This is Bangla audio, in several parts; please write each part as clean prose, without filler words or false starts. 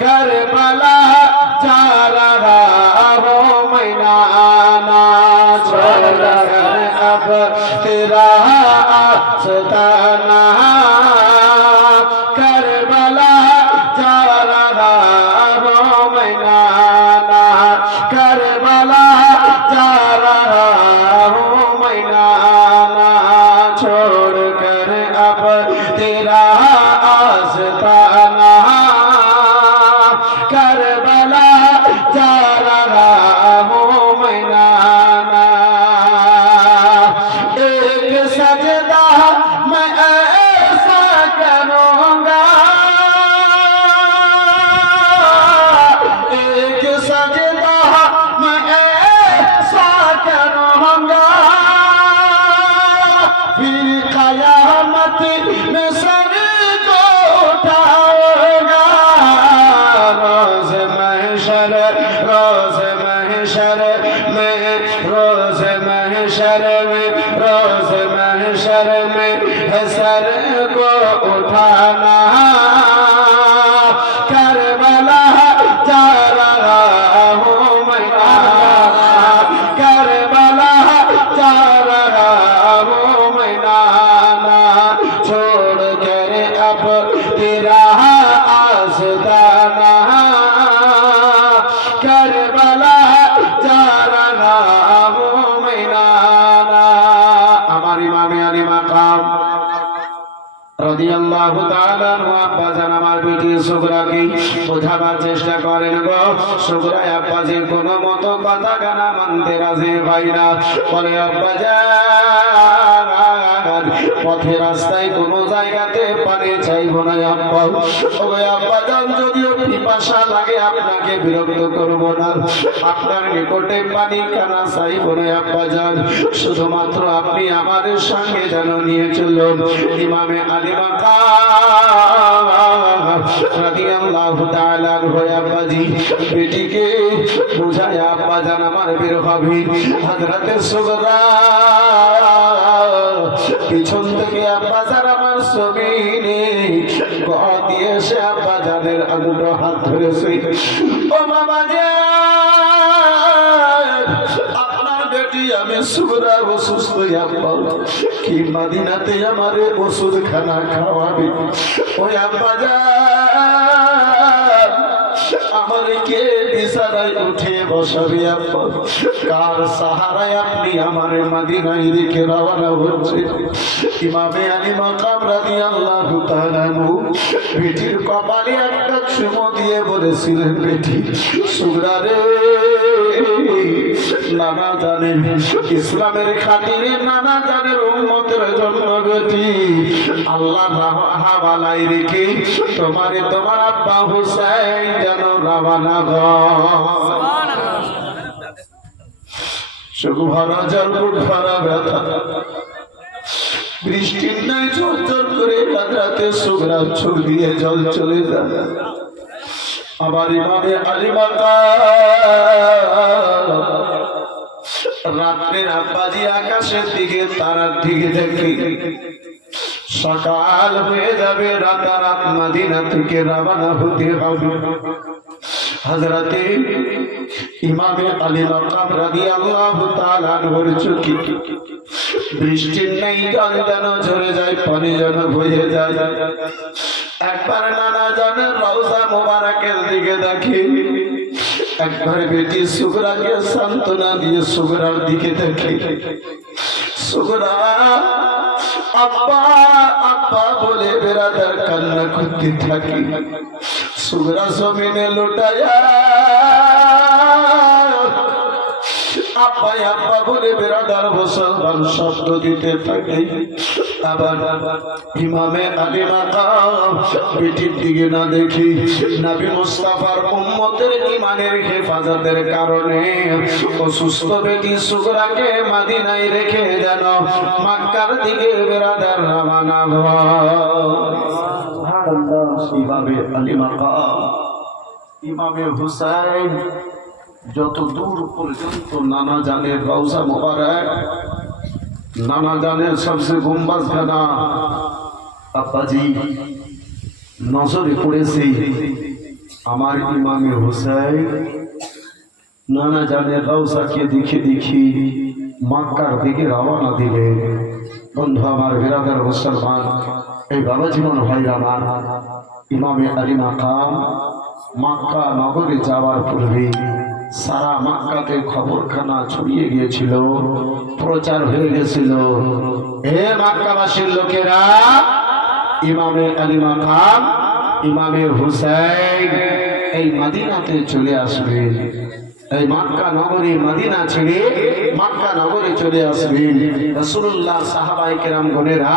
करबला जा रहा हो मैदाना छोड़कर अब तेरा आस्ताना करबला जा रहा हो मैदाना करबला जा रहा हो मैदाना छोड़कर अब तेरा आस्ताना करबला जा रहा हूँ मैदाना एक सजदा मैं ऐसा करूँगा एक सजदा मैं ऐसा करूँगा फिर क़यामत में सर को उठाऊंगा रोज़ महशर में रोज़ महशर में सर को उठाना करबला जा रहा हूँ मैदाना करबला जा रहा हूँ मैदाना छोड़ कर अब तेरा आस्ताना करबला जा रहा हूँ मैदाना আমার ইমামে আলী মাকাম রাদিয়াল্লাহু তাআলা আব্বা জান আমার বেটি সুগরাকে বোঝাবার চেষ্টা করেন গো সুগরা আব্বা যে কোনো মতো কথা গানা মানতে রাজি হয় না বলে আব্বা জান পথে রাস্তায় কোনো জায়গাতে পানি চাইবো না আব্বা ওগো আব্বা জান যদিও পিপাসা লাগে আপনাকে বিরক্ত করব না আপনার নিকটে পানি কানা চাইবো না আব্বা জান শুধুমাত্র আপনি আমাদের সঙ্গে যেন নিয়ে চলুন ইমামে আলী মাকাম রাদিয়াল্লাহু তাআলা আব্বাজি বেটিকে বুঝায় আব্বা জান আমার বের হবে হযরতে সুগরা পিছন থেকে আব্বা জান আমার সবিনে গা দিয়ে সে আব্বা জানের দুটো হাত ধরেছে ও বাবা জান আপনার বেটি আমি সুগরা অসুস্থ আব্বা কি মদিনাতে আমারে ওষুধ খানা খাওয়াবে ওই আব্বা জান আমারে কে বিছানায় উঠে বসাবে আব্বা কার সাহারায় আপনি আমারে মদিনায় রেখে রওনা হচ্ছে ইমামে আলী মাকাম রাদিয়াল্লাহু তাআলা বেটির কপালে একটা চুমো দিয়ে বলেছিলেন বেটি সুগরা রে নানা জানেন ইসলামের খাতিরে নানা জানের উম্মতের জন্য বেটি আল্লাহ হাওয়ালায় রেখে তোমারে তোমার আব্বা হুসাইন যেন রওনা চোখ ভরা জল বুক ভরা ব্যথা বৃষ্টির নাই ঝরঝর করে রাতে সুগরা চোখ দিয়ে জল চলে যায় আবার ইমামে আলী মাকাম রাত্রের আব্বাজি আকাশের দিকে তারার দিকে দেখে সকাল হয়ে যাবে রাতারাত মদিনা থেকে রওনা হতে হবে হযরতে ইমামে আলী মাকাম রাদিয়াল্লাহু তাআলা আনহুর চোখে বৃষ্টির নাই জল যেন ঝরে যায় পানি যেন বয়ে যায় একবার নানা জানের রওজা মোবারকের দিকে দেখে একবার বেটি সুগরাকে সান্ত্বনা দিয়ে সুগরার দিকে দেখে সুগরা আব্বা আব্বা বলে বেরাদার কান্না করতে থাকে সুগরা জমিনে লুটায়া আব্বা আব্বা বলে বেরাদার মুসলমান শব্দ দিতে থাকে আবার ইমামে আলী মাকাম বেটির দিকে না দেখি নবী মুস্তাফার উম্মতের ঈমানের হেফাজতের কারণে অসুস্থ বেটি সুগরাকে মদিনায় রেখে যেন মক্কার দিকে বেরাদার রওনা হয় সুবহানাল্লাহ ইমামে আলী মাকাম ইমামে হুসাইন যত দূর পর্যন্ত নানা জানের রওজা মোবারক নানা জানের সবচেয়ে गुंबद खाना আব্বাজি নজরে পড়েছে আমার ইমামে হুসাইন নানা জানের রওজাকে দেখে দেখি মক্কার দিকে রওনা দিলেন। বন্ধু আমার, বিরাদার মুসলমান, এই বাবা জীবন ভাইরা আমার, ইমামে আলী মাকাম মক্কা নগরে যাওয়ার পূর্বে সারা মক্কাতে খবরখানা ছড়িয়ে গিয়েছিল, প্রচার হয়ে গেছিল, হে মক্কাবাসীর লোকেরা, ইমামে আলী মাকাম ইমামে হুসাইন এই মদিনাতে চলে আসবেন। এই মক্কা নগরী মদিনা ছেড়ে মক্কা নগরে চলে আসবেন। রাসূলুল্লাহ সাহাবায়ে কেরাম গণেরা,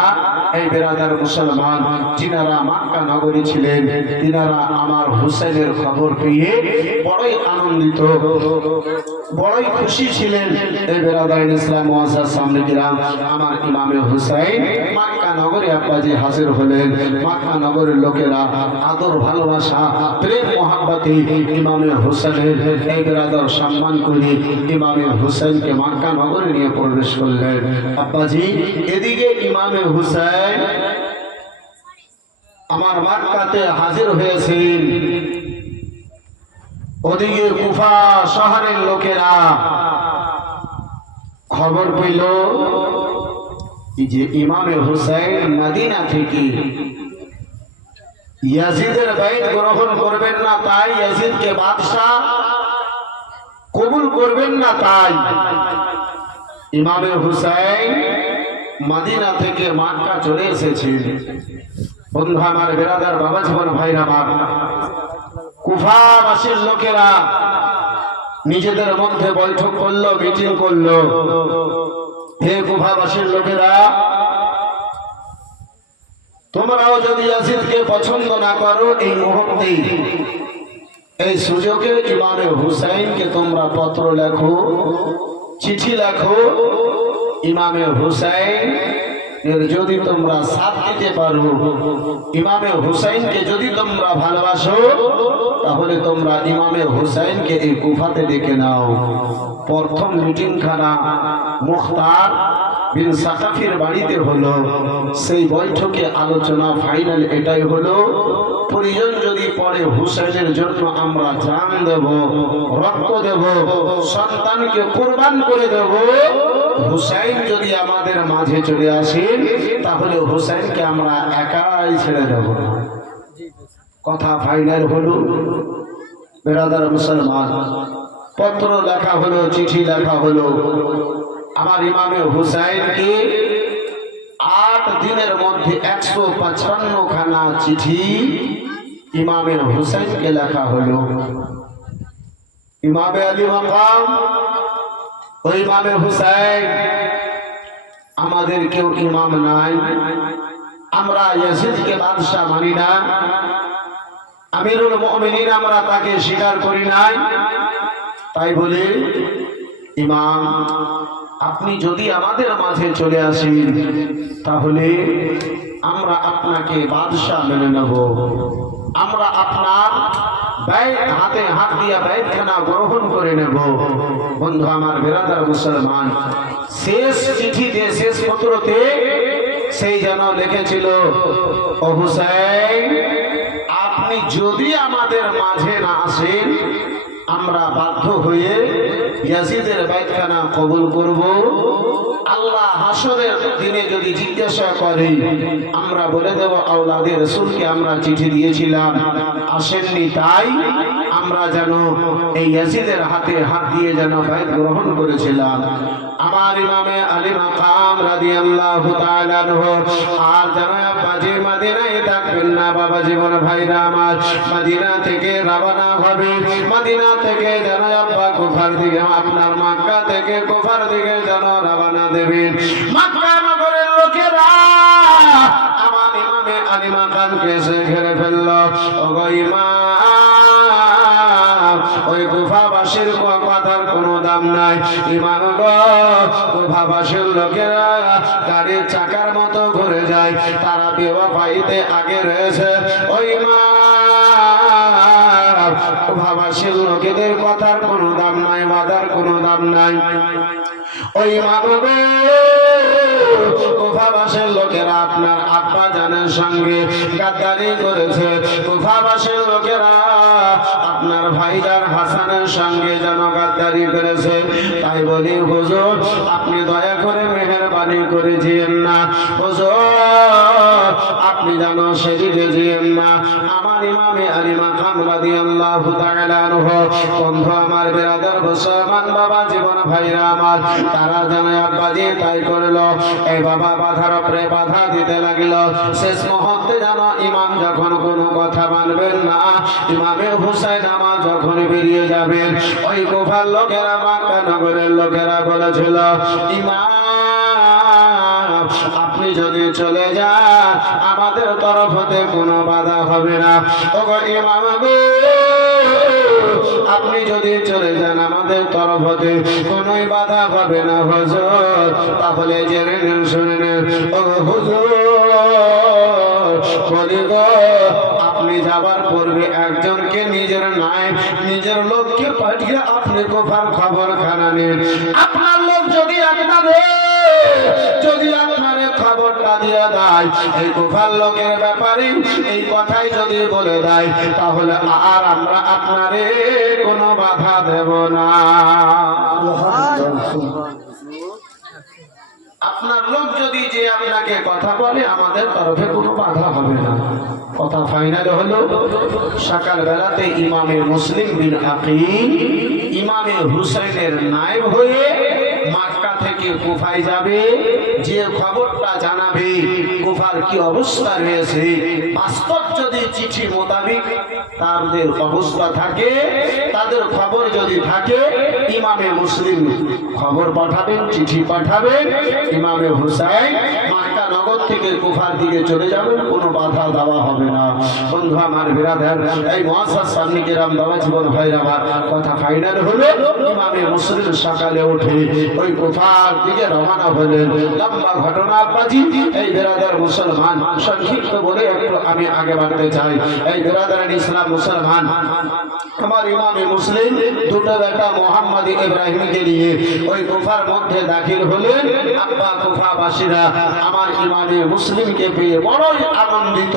এই বিরাদার মুসলমান, যিনারা মক্কা নগরী ছিলেন, তিনারা আমার হুসাইনের খবর পেয়ে বড়ই আনন্দিত, বড়ই খুশি ছিলেন। এই বিরাদার ইসলাম মুআজ্জাজ সামনে কিরাম, আমার ইমামে হুসাইন মক্কা নগরে আব্বাজি হাজির হলেন। মক্কা নগরের লোকেরা আদর, ভালোবাসা, প্রেম, মহাব্বতে ইমামে হুসাইনের এই বিরাদার সম্মান করে ইমামে হুসাইনকে মক্কা নগরে নিয়ে প্রবেশ করলেন। আব্বাজি, এদিকে ইমামে হুসাইন আমার মক্কাতে হাজির হয়েছেন, ওদিকে কুফা শহরের লোকেরা খবর পেল যে ইমামে হুসাইন মদিনা থেকে ইয়াজিদের বাইত গ্রহণ করবেন না, তাই ইয়াজিদকে বাদশাহ কবুল করবেন না, তাই ইমামে হুসাইন মদিনা থেকে মক্কা চলে এসেছেন। বন্ধু আমার, বিরাদার বাবা জীবন ভাইরা আমার, কুফাবাসীর লোকেরা নিজেদের মধ্যে বৈঠক করলো, মিটিং করলো, হে কুফাবাসীর লোকেরা, তোমরাও যদি ইয়াজিদকে পছন্দ না করো, এই মুহূর্তে এই সুযোগে ইমামে হুসাইনকে তোমরা পত্র লেখো, চিঠি লেখো। ইমামে হুসাইন এর যদি তোমরা সাথ দিতে পারো, ইমামে হুসাইনকে যদি তোমরা ভালোবাসো, তাহলে তোমরা ইমামে হুসাইনকে এই কুফাতে ডেকে নাও। প্রথম মিটিংখানা মুখতার বিন সাকাফির বাড়িতে হলো। সেই বৈঠকে আলোচনা ফাইনাল এটাই হলো, প্রয়োজন যদি পড়ে হুসাইনের জন্য আমরা জান দেব, রক্ত দেব, সন্তানকে কুরবান করে দেব। হুসাইন যদি আমাদের মাঝে চলে আসেন, তাহলে হুসাইনকে আমরা একাই ছেড়ে দেব। কথা ফাইনাল হলো। বিরাদার মুসলমান, পত্র লেখা হলো, চিঠি লেখা হলো। আমার ইমামে হুসাইনকে 8 দিনের মধ্যে 155 খানা চিঠি ইমামে হুসাইনকে লেখা হলো। ইমামে আলী মাকাম ও ইমামে হুসাইন, আমাদের কেউ ইমাম নাই, আমরা ইয়াজিদকে বাদশা মানি না, আমিরুল মুমিনিন আমরা তাকে স্বীকার করি নাই, তাই বলে ইমাম আপনি যদি আমাদের মাঝে চলে আসেন, তাহলে আমরা আপনাকে বাদশা মেনে নেব, আমরা আপনার বাইত হাতে হাত দিয়া বাইতখানা গ্রহণ করে নেব। বন্ধু আমার, বিরাদার মুসলমান, শেষ চিঠিতে, শেষ পত্রতে সেই যেন লিখেছিল, ও হুসাইন, আপনি যদি আমাদের মাঝে না আসেন, আমরা বাধ্য হয়ে ইয়াজিদের বাইতখানা কবুল করব। আল্লাহ হাসরের দিনে যদি জিজ্ঞাসা করে, আমরা বলে দেব আওলাদে রাসূলকে আমরা চিঠি দিয়েছিলাম, আসেননি, তাই আমরা যেন এই ইয়াজিদের হাতে হাত দিয়ে যেন বাইত গ্রহণ করেছিলাম। আমার ইমামে আলী মাকাম রাদিয়াল্লাহু তাআলা আনহু আর যেন বাজে মদিনায় থাকবেন না। বাবা জীবন ভাইরা আমার, মদিনা থেকে রওনা হবে, মদিনা থেকে যেন আব্বা কুফার দিকে, আপনার মক্কা থেকে কুফার দিকে যেন রওনা দেবেন। মক্কা নগরের লোকেরা আমার ইমামে আলী মাকামকে ঘিরে ফেলল। ওগো ইমাম, ওই কুফাবাসীর কথার কোনো দাম নাই। ইমাম গো, কুফাবাসীর লোকেরা গাড়ির চাকার মতো ঘুরে যায়, তারা বেওয়াফাইতে আগে রয়েছে। ওই ইমাম, কুফাবাসীর লোকেদের কথার কোনো দাম নাই, ওয়াদার কোনো দাম নাই। ওই ইমাম গো, কুফাবাসীর লোকেরা আপনার আব্বা জানের সঙ্গে গাদ্দারি করেছে। কুফাবাসীর লোকেরা আপনার ভাইজান হাসানের সঙ্গে যেন গাদ্দারি করেছে। তাই বলি হুজুর আপনি দয়া করে মেহেরবানি করে যেন না, হুজুর আপনি যেন সেদিকে যেন না। আমার ইমামে আলী মাকাম রাদিয়াল্লাহু তাআলা আনহু, বন্ধু আমার বেরাদার মুসলমান বাবা জীবন ভাইরা আমার, তারা যেন আব্বাজি তাই করলো। এই বাবা বাধার উপরে বাধা দিতে লাগলো। শেষ মুহূর্তে যেন ইমাম যখন কোনো কথা মানবেন না, ইমামে হুসাইন আমার যখন বেরিয়ে যাবেন, ওই কুফার লোকেরা মক্কা নগরের লোকেরা বলেছিল ইমাম আপনি যদি চলে যান আমাদের তরফ হতে কোনো বাধা হবে না। ওগো ইমাম গো আপনি যদি চলে যান আমাদের তরফ হতে কোনোই বাধা হবে না হুজুর। তাহলে জেনে নেন শুনে নেন ওগো হুজুর বলি গো আপনি যাবার পূর্বে একজনকে নিজের নাম নিজের লোককে পাঠিয়ে আপনি কুফার খবরখানা নেন। আপনার লোক যদি আপনার খবরটা দিয়ে দেয় এই কুফার লোকের ব্যাপারে এই কথাই যদি বলে দেয়, তাহলে আর আমরা আপনারে কোনো বাধা দেব না। আপনার লোক যদি যে আপনাকে কথা বলে আমাদের তরফে কোনো বাধা হবে না। কথা ফাইনাল হলো সকাল বেলাতে ইমামে মুসলিম বিন আকিল ইমামে হুসাইনের নায়েব হয়ে মক্কা থেকে কুফায় যাবে। যে খবরটা জানাবে কুফার কি অবস্থা রয়েছে, বাস্তব যদি চিঠি মোতাবেক তাদের অবস্থা থাকে, তাদের খবর যদি থাকে, ইমামে মুসলিম খবর পাঠাবেন, চিঠি পাঠাবেন, ইমামে হুসাইন মক্কা নগর থেকে কুফার দিকে চলে যাবেন, কোনো বাধা দেওয়া হবে না। বন্ধু আমার বিরাদার এই মুআজ্জাজ সামনে কেরাম বাবা জীবন ভাইরা আমার, কথা ফাইনাল হলো ইমামে মুসলিম সকালে উঠে ওই কুফার দিকে রওনা হলেন। লম্বা ঘটনা আব্বাজি, এই বিরাদার মুসলমান সংক্ষিপ্ত বলে একটু আমি আগে বাড়তে চাই। এই বিরাদার ইসলাম মুসলমান আমার ইমামে মুসলিম দুটো বেটা মোহাম্মদ ইব্রাহিমকে নিয়ে ওই কুফার মধ্যে দাখিল হলেন। আব্বা কুফাবাসীরা আমার ইমামে মুসলিমকে পেয়ে বড়ই আনন্দিত,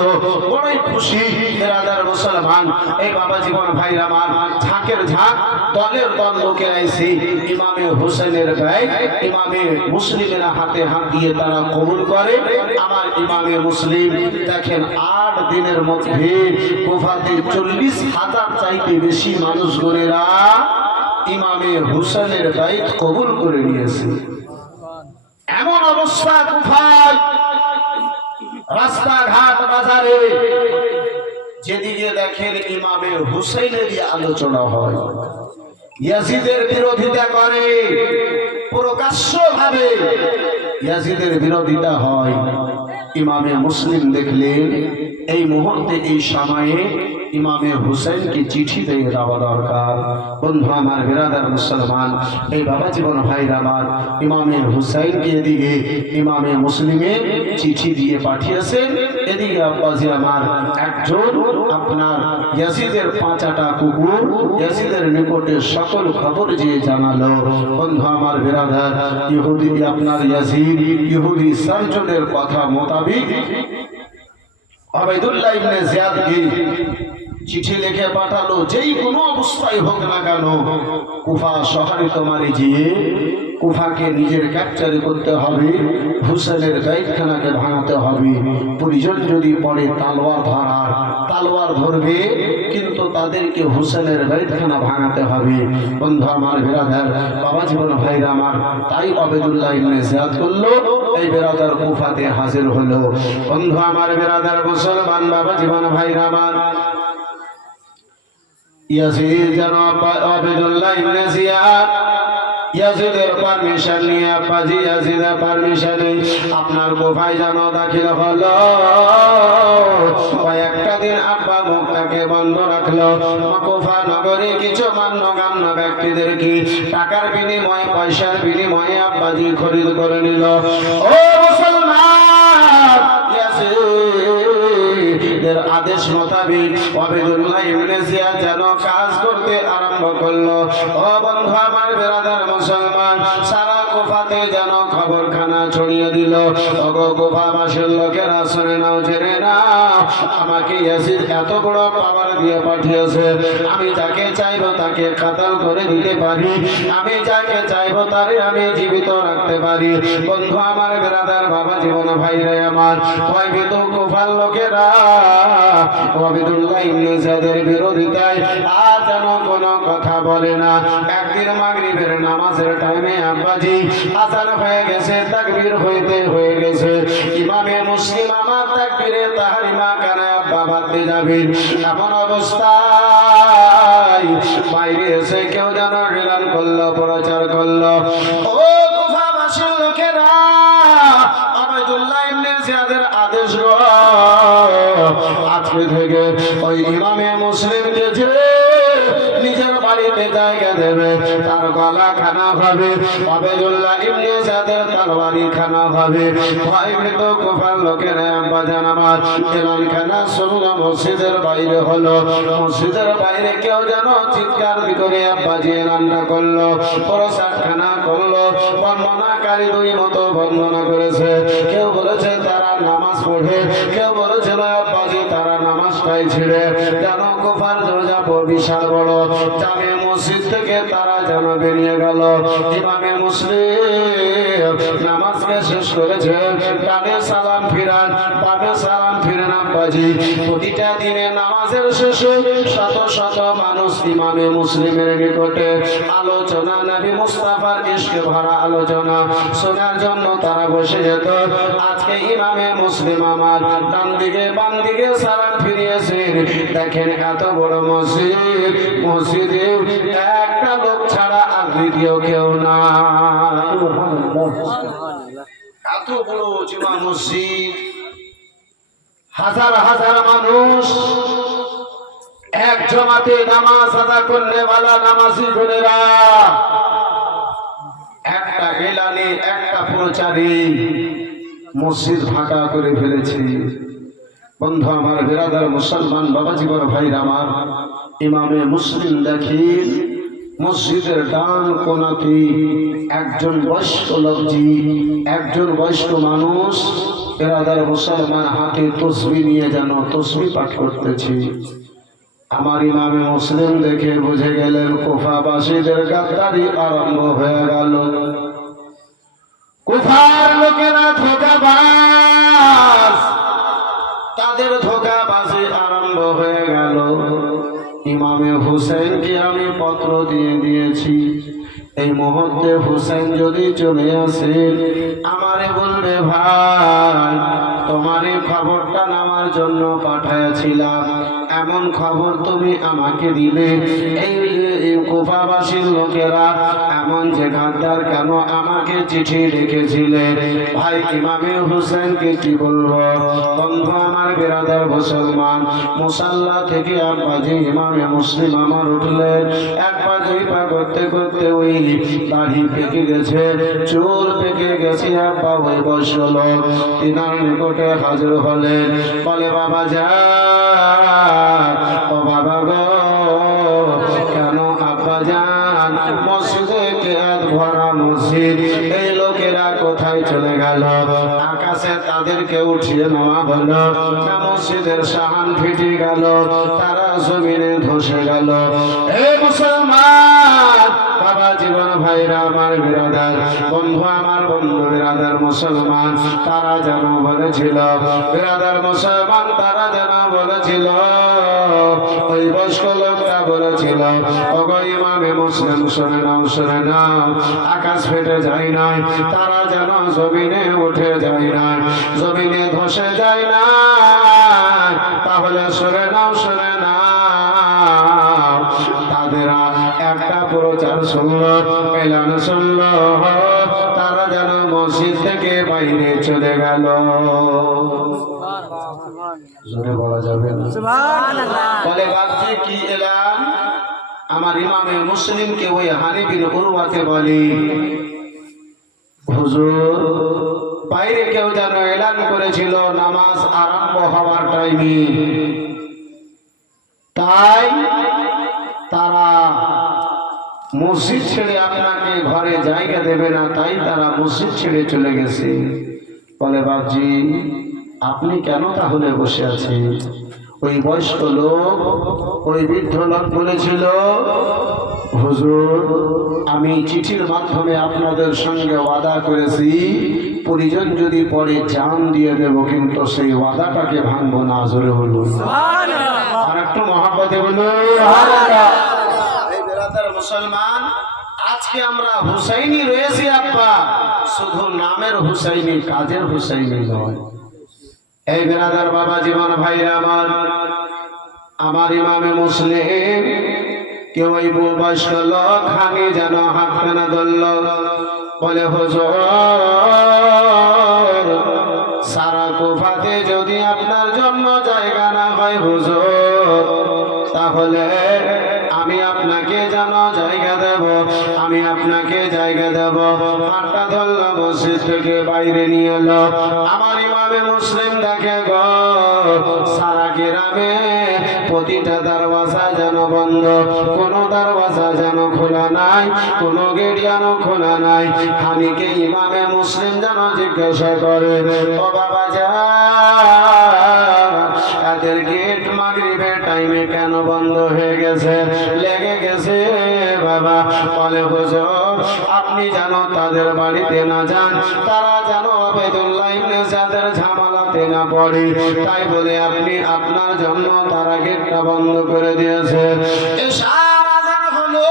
বড়ই খুশি। বিরাদার মুসলমান এই বাবা জীবন ভাইরা আমার, ঝাঁকের ঝাঁক দলের দল লোকেরা এসে ইমামে হুসাইনের গায়ে ইমামে মুসলিমের হাতে হাত দিয়ে তারা কবুল করে। আমার ইমামে মুসলিম দেখেন 8 দিনের মধ্যে কুফাতে 40,000 চাইতে বেশি মানুষ গণেরা ইমামে হুসাইনের বাইত কবুল করে নিয়েছে। এমন অবস্থা কুফায় রাস্তাঘাট বাজারে যেদিকে দেখেন ইমামে হুসাইনেরই আলোচনা হয়, ইয়াজিদের বিরোধিতা করে, প্রকাশ্যভাবে ইয়াজিদের বিরোধিতা হয়। ইমামে মুসলিম দেখলেন এই মুহূর্তে এই সময়ে ইমামে হুসাইনকে চিঠি দিয়ে দেওয়া দরকার। বন্ধু আমার বিরাদার মুসলমান এই বাবা জীবন ভাইরা আমার, ইমামে হুসাইনকে এদিকে ইমামে মুসলিমে চিঠি দিয়ে পাঠিয়েছেন। এদিকে আব্বাজি আমার একজন আপনার ইয়াজিদের 5টা কুকুর ইয়াজিদের নিকটে সকল খবর যে জানালো। বন্ধু আমার বিরাদার ইহুদি আপনার ইয়াজিদ ইহুদি সার্জনের কথা মোতাবেক আবেদুল্লাহ ইবনে জিয়াদকে চিঠি লিখে পাঠালো, যেই কোনো অবস্থায় হোক না কেন কুফা শহরে তোমার গিয়ে কুফাকে নিজের ক্যাপচার করতে হবে, হুসেনের গাইডখানাকে ভাঙাতে হবে। প্রয়োজন যদি পড়ে তালোয়ার ধরবে, কিন্তু তাদেরকে হুসেনের গাইডখানা ভাঙাতে হবে। বন্ধু আমার বিরাদার বাবা জীবন ভাইরা আমার, তাই আবেদুল্লাহ ইবনে জিয়াদ করলো, এই বিরাদার কুফাতে হাজির হলো। বন্ধু আমার বিরাদার মুসলমান বাবা জীবন ভাইরা আমার, ইয়াজিদ জনাব আবেদুল্লাহ ইবনে জিয়াদ ইয়াজিদের পারমিশন নিয়ে আব্বাজি ইয়াজিদের পারমিশনে আপনার কুফায় যেন দাখিল হলো। কয়েকটা দিন আব্বা মুখটাকে বন্ধ রাখলো। কুফা নগরে কিছু মান্যগণ্য ব্যক্তিদেরকে টাকার বিনিময়ে পয়সার বিনিময়ে আব্বাজি খরিদ করে নিল। ও মুসলমান, ইয়াজিদের আদেশ মোতাবেক আবেদুল্লাহ ইবনে জিয়াদ যেন কাজ করতে আরম্ভ করলো। ও বন্ধু আমার বিরাদার মুসলমান, সারা কুফাতে যেন খবরখানা ছড়িয়ে দিল। ওগো কুফাবাসীর লোকেরা শুনে নাও, জেনে নাও, আমাকে ইয়াজিদ এত বড় পাওয়ার দিয়ে পাঠিয়েছে। আমি যাকে চাইবো তাকে কাতাল করে দিতে পারি, আমি যাকে চাইবো তারে আমি জীবিত রাখতে পারি। বন্ধু আমার, বেরাদার, বাবা জীবন ভাইরে আমার, ভয়ভীত কুফার লোকেরা আব্দুল্লাহ ইবনে যাদের বিরোধিতায় আর যেন কোনো কথা বলে না। একদিন মাগরিবের নামাজের টাইমে আব্বাজি আযান হয়ে গেছে, তাকবীর হয়ে গেছে। ইমামে মুসলিম আমার তাকবীরে তাহরিমা কানে আব্বা বাদতে যাবেন, এমন অবস্থায় বাইরে এসে কেউ যেন এলান করলো, প্রচার করলো, ও কুফাবাসীর লোকেরা, আব্দুল্লাহ ইবনে জিয়াদের আদেশ গো, আজকে থেকে ওই ইমামে মুসলিমকে যে নিজের বাড়িতে জায়গা দেবে তার গলা খানা হবে, আব্দুল্লাহ ইবনে জিয়াদের তরবারি খানা হবে। ভয়ভীত কুফার লোকেরা বাজান আমার এলান খানা শুনলো, মসজিদের বাইরে হলো। মসজিদের বাইরে কেউ যেন চিৎকার করে আব্বাজি এলানটা করলো, প্রসাদ খানা করলো। বর্ণনাকারী দুই মতো বর্ণনা করেছে, কেউ বলেছে তারা নামাজ পড়ে, কেউ বলেছিল আব্বাজি তারা নামাজটাই ছিঁড়ে যেন কুফার দরজা বিশাল বড় জামে মসজিদ থেকে তারা যেন বেরিয়ে গেল। ইমামে মুসলিম নামাজকে শেষ করেছে, ডানে সালাম ফিরান, বামে সালাম ফিরান। আব্বাজি প্রতিটা দিনে নামাজের শেষে শত শত মানুষ ইমামে মুসলিমের নিকটে আলোচনা, নবী মুস্তাফার ইশকে ভরা আলোচনা শোনার জন্য তারা বসে যেত। আজকে ইমামে মুসলিম আমার ডান দিকে বাম দিকে সালাম ফিরিয়েছেন। দেখেন এত বড় মসজিদ, মসজিদে একটা লোক ছাড়া আর দ্বিতীয় কেউ না। এত বড় জুমা মসজিদ, হাজার হাজার মানুষ এক জমাতে নামাজ আদা করলে वाला নামাজি বোনেরা, একটা এলানে একটা প্রচারে মসজিদ ফাঁকা করে ফেলেছে। বন্ধু আমার, বেরাদার, মুসলমান বাবা জীবন ভাইরা আমার, ইমামে মুসলিম দেখেন মসজিদের ডান কোনাতে একজন বয়স্ক লোকজি, একজন বয়স্ক মানুষ, বেরাদার মুসলমান, হাতে তসবিহ নিয়ে যেন তসবিহ পাঠ করতেছে। আমার ইমামে মুসলিম দেখে বুঝে গেলেন কুফাবাসীদের গাদ্দারি আরম্ভ হয়ে গেল। কুফার লোকেরা ধোঁকাবাজ, তাদের ধোঁকাবাজি আরম্ভ হয়ে গেল। ইমামে হুসেনকে আমি পত্র দিয়েছি, এই মুহূর্তে হুসেন যদি চলে আসে আমারে বলবে ভাই তোমার এই খবরটা নেওয়ার জন্য পাঠাইছিলাম, এমন খবর তুমি আমাকে দিলে। এই কুফাবাসীর লোকেরা এমন যে গাদ্দার কেন আমাকে চিঠি লিখেছিলে। ভাই ইমামে হুসেনকে কি বলবো? বন্ধু আমার, বেরাদার মুসলমান, মুসাল্লা থেকে আব্বাজি ইমামে মুসলিম আমার উঠলেন। এক পা দুই পা করতে করতে ওই দাড়ি পেকে গেছে, চুল পেকে গেছে। আব্বা ওই বসল, তিনার নিকটে হাজির হলেন। বলে বাবা যা, ও বাবা গো, কেন আব্বা যান মসজিদে কেয়াত ভরা মসজিদ, এই লোকেরা কোথায় চলে গেল? আকাশে তাদেরকে উঠিয়ে নেওয়া হলো না, মসজিদের সাহান ফেটে গেল, তারা জমিনে ধসে গেল। এই মুসলমান বাবা জীবন ভাইরা আমার, বিরাদার বন্ধু আমার, বন্ধু বিরাদার মুসলমান, তারা যেন বলেছিল, বিরাদার মুসলমান তারা যেন বলেছিল, ওই বয়স্ক লোকটা বলেছিল, ওগো ইমামে মুসলিম শুনে নাও, আকাশ ফেটে যায় নাই, তারা যেন জমিনে উঠে যায় না, জমিনে ধসে যায় না। তাহলে শুনে নাও তাদের একটা প্রচার শুনলো, এলান শুনলো, তারা যেন মসজিদ থেকে বাইরে চলে গেল। জোরে বলা যাবে না? বলে বাচ্চা কি এলান? আমার ইমামে মুসলিমকে ওই হানি বিন উরওয়াকে বলি, হুজুর বাইরে কেউ যেন এলান করেছিল নামাজ আরম্ভ হওয়ার টাইমে, তাই তারা মসজিদ ছেড়ে আপনাকে ঘরে জায়গা দেবে না, তাই তারা মসজিদ ছেড়ে চলে গেছে। বলে বাবজি আপনি কেন তাহলে বসে আছেন? ওই বয়স্ক লোক, ওই বৃদ্ধ লোক বলেছিল, হুজুর আমি চিঠির মাধ্যমে আপনাদের সঙ্গে ওয়াদা করেছি, পরিজন যদি পরে জান দিয়ে দেব, কিন্তু সেই ওয়াদাটাকে ভাঙবো না। জোরে বলুন আর একটু মহাব্বতে বলুন। মুসলমান, আজকে আমরা হুসাইনি রয়েছি আব্বা, শুধু নামের হুসাইনি, কাজের হুসাইনি নয়। এই বেরাদার বাবা জীবন ভাইরা আমার ইমামে মুসলিম কেউ ওই বয়স্ক লোক আমি যেন হাত টানা ধরল, বলে হুজুর সারা কুফাতে যদি আপনার জন্য জায়গা না হয় হুজুর, তাহলে আমি আপনাকে যেন জায়গা দেব, আমি আপনাকে জায়গা দেব। হাতটা ধরল, মসজিদ থেকে বাইরে নিয়ে এলো। আমার ইমামে মুসলিম দেখে গো সারা গ্রামে প্রতিটা দরওয়াজা যেন বন্ধ, কোনো দরওয়াজা যেন খোলা নাই, কোনো গেট যেন খোলা নাই। খানিকে ইমামে মুসলিম যেন জিজ্ঞাসা করে, ও বাবা যা এদের গেট মাগরিবের টাইমে কেন বন্ধ হয়ে গেছে? লেগে গেছে বাবা। বলে হুজুর আপনি যেন তাদের বাড়িতে না যান, তারা যেন আবেদুল্লাহ ইবনে যাদের ঝামেলাতে না পড়ে, তাই বলে আপনি আপনার জন্য তারা গেটটা বন্ধ করে দিয়েছে। এশার আযান হলো,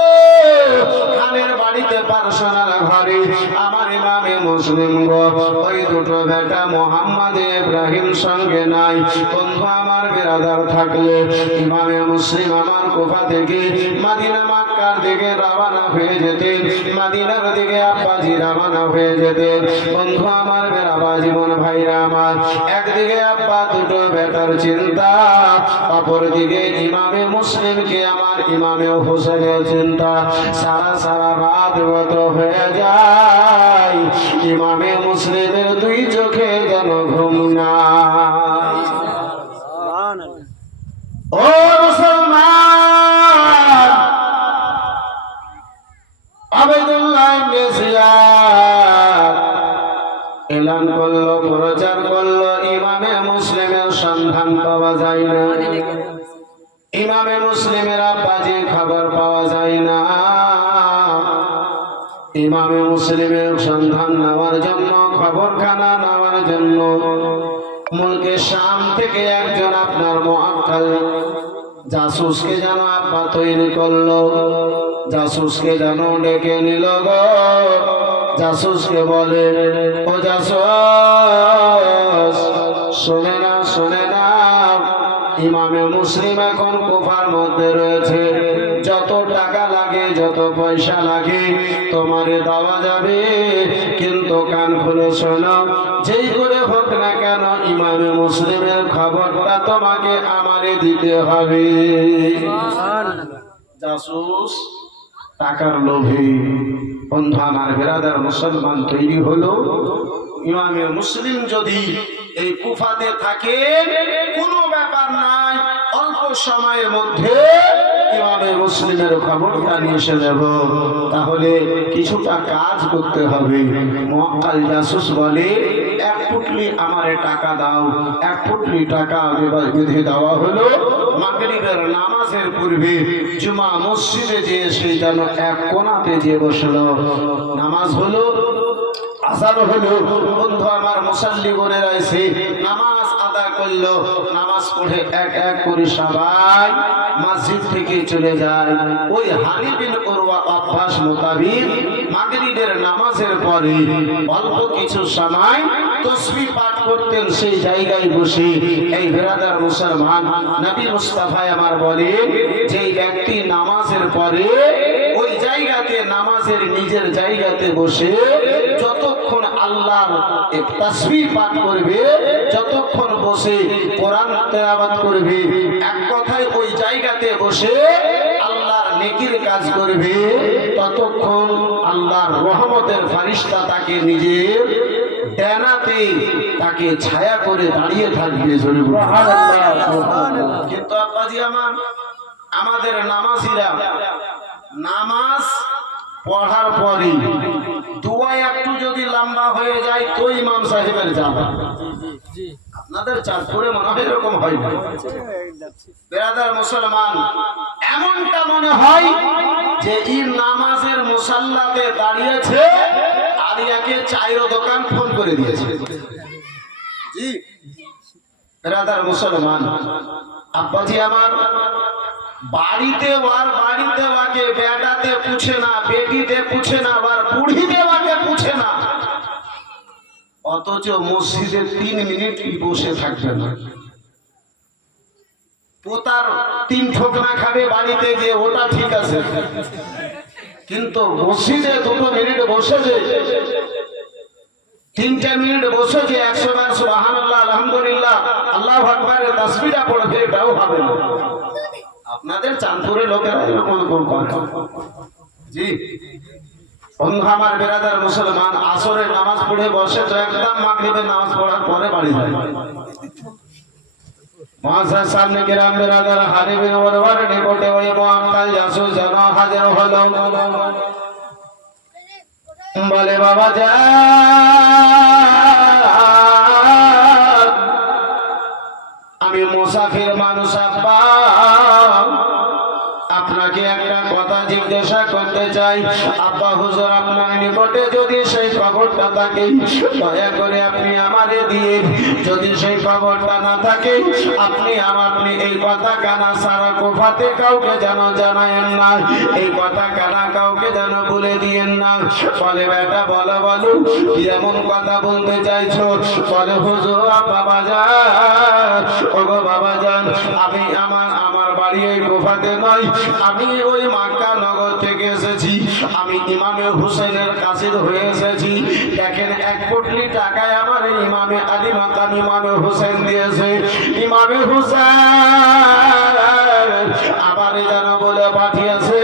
খানের বাড়িতে পার্সোনাল ঘরে আমার ইমামে মুসলিম গো ওই দুটো বেটা মোহাম্মদ ইব্রাহিম সঙ্গে নাই। বন্ধু আমার বিরাদার থাকলে ইমামে মুসলিম আমার কুফা থেকে মদিনা মক্কার দিকে রওনা হয়ে যেতেন, মদিনার দিকে আব্বাজি রওনা হয়ে যেতেন। বন্ধু আমার বেরাবা জীবন ভাইরা আমার, একদিকে আব্বা দুটো বেটার চিন্তা, অপর দিকে ইমামে মুসলিমকে আমার ইমামে হোসেনের চিন্তা। সারা সারা রাত গত হয়ে যায়, ইমামে মুসলিমের দুই চোখে যেন ঘুম না। ও মুসলমান, আবেদুল্লাহ ইবনে জিয়াদ এলান করলো, প্রচার করলো, ইমামে মুসলিমের সন্ধান পাওয়া যায় না, ইমামে মুসলিমের আব্বাজি খবর পাওয়া যায় না। ইমামে মুসলিমের সন্ধান নেওয়ার জন্য, খবরখানা নেওয়ার জন্য মুলকে শাম থেকে একজন আপনার মুআক্কাল জাসুসকে যেন আব্বা তৈরি করলো। জাসুসকে যেন ডেকে নিল গো। জাসুসকে বলে, ও জাসুস শোনে না, শোনে না, ইমামে মুসলিম এখন কুফার মধ্যে রয়েছে, যত টাকা লাগে যত পয়সা লাগে তোমারে দেওয়া যাবে, কিন্তু কান খুলে শোনো, যেই করে হোক না কেন ইমামে মুসলিমের খবরটা তোমাকে আমারে দিতে হবে। জাসুস টাকার লোভে বন্ধু আমার বেরাদার মুসলমান তৈরি হলো। ইমামে মুসলিম যদি এই কুফাতে থাকে কোনো ব্যাপার নাই, অল্প সময়ের মধ্যে ইমামে মুসলিমের খবরটা নিয়ে এসে যাব। তাহলে কিছুটা কাজ করতে হবে। মুআক্কাল জাসুস বলে, এক পুটলি আমারে টাকা দাও। এক পুটলি টাকা বেঁধে দেওয়া হলো। মাগরিবের নামাজের পূর্বে জুমা মসজিদে যেয়ে সে যেন এক কোণাতে যেয়ে বসলো। নামাজ হলো, আযান হলো, বন্ধু আমার মুসাল্লি বোনেরা এসে নামাজ আদায় করলো। নামাজ পড়ে এক এক করে সবাই মসজিদ থেকে চলে যায়। ওই হানি বিন উরওয়া অভ্যাস মোতাবিক মাগরিবের নামাজের পরে অল্প কিছু সময় তাসবিহ পাঠ করতেন সেই জায়গায় বসে। এই বেরাদার মুসলমান, নবী মুস্তাফা আমার বলে, যে ব্যক্তি নামাজের পরে ওই জায়গাতে নামাজের নিজের জায়গাতে বসে যতক্ষণ আল্লাহর তাসবিহ পাঠ করবে, যতক্ষণ বসে কোরআন তেলাওয়াত করবে, এক কথায় ওই জায়গাতে বসে আল্লাহর নেকির কাজ করবে, ততক্ষণ আল্লাহর রহমতের ফেরেশতা তাকে নিজের ডানাতে তাকে ছায়া করে দাঁড়িয়ে থাকবে। কিন্তু আব্বাজি আমার, আমাদের নামাজিরা নামাজ পড়ার পরে দোয়া একটু যদি লম্বা হয়ে যায় তো ইমাম সাহেবের যাবে। আপনাদের চাঁদপুরে মনে হয় এরকম হয় না বেরাদার মুসলমান, এমনটা মনে হয় যে ঈদ নামাজের মুসাল্লাতে দাঁড়িয়েছে আর ইয়াকে চায়ের দোকান ফোন করে দিয়েছে। জি বেরাদার মুসলমান, আব্বাজি আমার বাড়িতে ওয়াকে বেটাতে পুছে না, বেটিতে পুছে না, আর বুড়িতে ওয়াকে পুছে না, অথচ মসজিদে 3 মিনিট বসে থাকবে না। পোতার 3 ঠোকনা খাবে বাড়িতে গিয়ে, ওটা ঠিক আছে, কিন্তু মসজিদে 2 মিনিট বসে যে 3 মিনিট বসে যে 100 বার সুবহানাল্লাহ আলহামদুলিল্লাহ আল্লাহু আকবার তাসবিহটা পড়বে, এটাও হবে না। আপনাদের চাঁদপুরের লোকেরা এরকম করে। জি বন্ধু আমার বেরাদার মুসলমান, আসরের নামাজ পড়ে বসে তো একদম মাগরিবের নামাজ পড়ার পরে বাড়ি যায়। মহাশয় সামনে গ্রাম বেরাদার হারিবিন ওরওয়ার নিকটে ওই মুআক্কাল জাসুস যেন হাজির হলো। বলে বাবা যান, আমি মুসাফির মানুষ আব্বা, আপনাকে একটা কথা জিজ্ঞাসা করতে চাই। আব্বা হুজুর, আপনার নিকটে যদি সেই খবরটা থাকে দয়া করে আপনি আমারে দিয়ে, যদি সেই খবরটা না থাকে আপনি এই কথা কানা সারা কোফাতে কাউকে যেন জানায়েন না, এই কথা কানা কাউকে যেন বলে দিয়েন না। বলে বেটা বলো বলো কি এমন কথা বলতে চাইছো? বলে হুজুর বাবা যান, ওগো বাবা যান, আমি আমার বাড়ি এই কোফাতে নয়, আমি ওই মক্কা নগর থেকে এসেছি, আমি ইমামে হুসেনের কাসির হয়ে এসেছি। দেখেন 1 কোটি টাকায় আমার ইমামে আলী মাকাম ইমামে হুসেন দিয়েছে। ইমামে হুসেন আবার যেন বলে পাঠিয়েছে,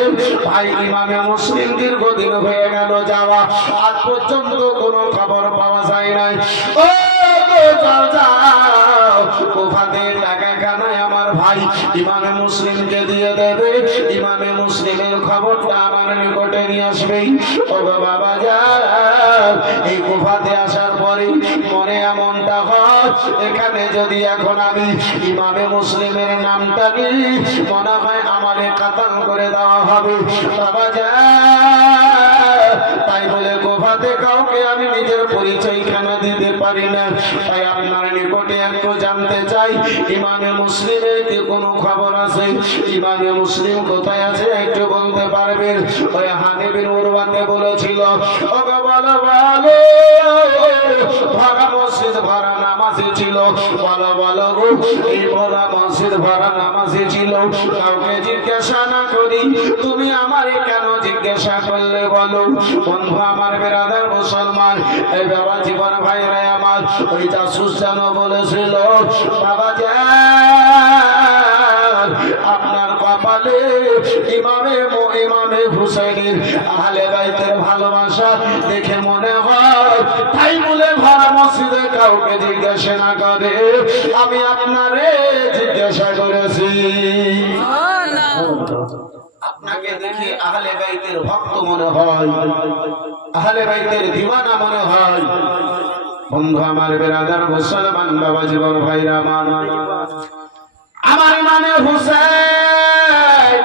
ভাই ইমামে মুসলিম দীর্ঘদিন হয়ে গেল যাওয়া, আজ পর্যন্ত কোনো খবর পাওয়া যায় নাই। ও কোফাতে টাকা কানায় আমার ভাই ইমামে মুসলিমকে দিয়ে দেবে, ইমামে মুসলিমের খবরটা আমার নিকটে নিয়ে আসবে। ও বাবা যান, এই কোফাতে আসার পরে মনে এমনটা হয়, এখানে যদি এখন আমি ইমামে মুসলিমের নামটা নিই মনে হয় আমারে কাতাল করে দেওয়া হবে। বাবা যান, তাই বলে কোফাতে কাউকে আমি নিজের পরিচয়খানা দিতে পারি না। তাই আপনার নিকটে একটু জানতে চাই, ইমামে মুসলিমের কি কোনো খবর আছে? ইমামে মুসলিম কোথায় আছে একটু বলতে পারবেন? ওই হানি বিন উরওয়াতে বলেছিল, ওগো বলো বলো, ভরা মসজিদ ভরা নামাজি ছিল, বলো বলো গো, এই ভরা মসজিদ ভরা নামাজি ছিল, কাউকে জিজ্ঞাসা না করি তুমি আমারে কেন জিজ্ঞাসা করলে বলো? বন্ধু আমার বেরাদার মুসলমান, এই বাবা জীবন ভাইরা আমার, ওই জাসুস যেন বলেছিল, বাবা যান, আপনার কপালে ইমামে হুসাইনের আহলে বাইতের ভালোবাসা দেখে মনে হয়, তাই বলে ভরা মসজিদে কাউকে জিজ্ঞাসা না করে আমি আপনারে জিজ্ঞাসা করেছি। আপনাকে দেখে আহলে বাইতের ভক্ত মনে হয়, আহলে বাইতের দিওয়ানা মনে হয়। বন্ধু আমার বেরাদার মুসলমান, বাবা জীবন ভাইরা আমার ইমামে হুসাইন,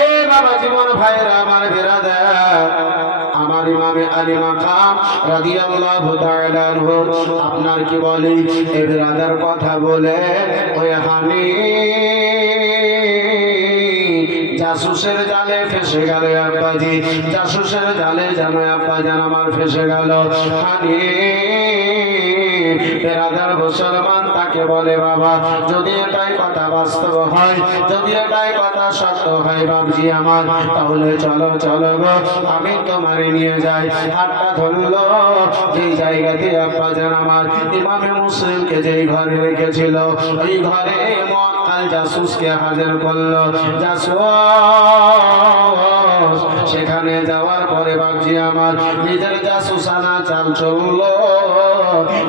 এই বাবা জীবন ভাইরা আমার বেরাদার, আমার ইমামে আলী মাকাম রাদিয়াল্লাহু তাআলা আনহু, আপনার কি বলি এই বেরাদার কথা বলে ওই হানি জাসুসের জালে ফেসে গেল আব্বাজি, জাসুসের জালে যেন আব্বাজান আমার ফেসে গেল। হানি বেরাদার মুসলমান তাকে বলে, বাবা যদি এটাই কথা বাস্তব হয়, যদি এটাই কথা সত্য হয় বাবজি আমার, তাহলে চলো চলো গো, আমি তোমারে নিয়ে যাই। হাতটা ধরলো, যেই জায়গাতে আব্বাজান আমার ইমামে মুসলিমকে যেই ঘরে রেখেছিল, ওই ঘরে মুআক্কাল জাসুসকে হাজির করলো। জাসুস সেখানে যাওয়ার পরে বাবজি আমার নিজের জাসুসানা চাল চললো।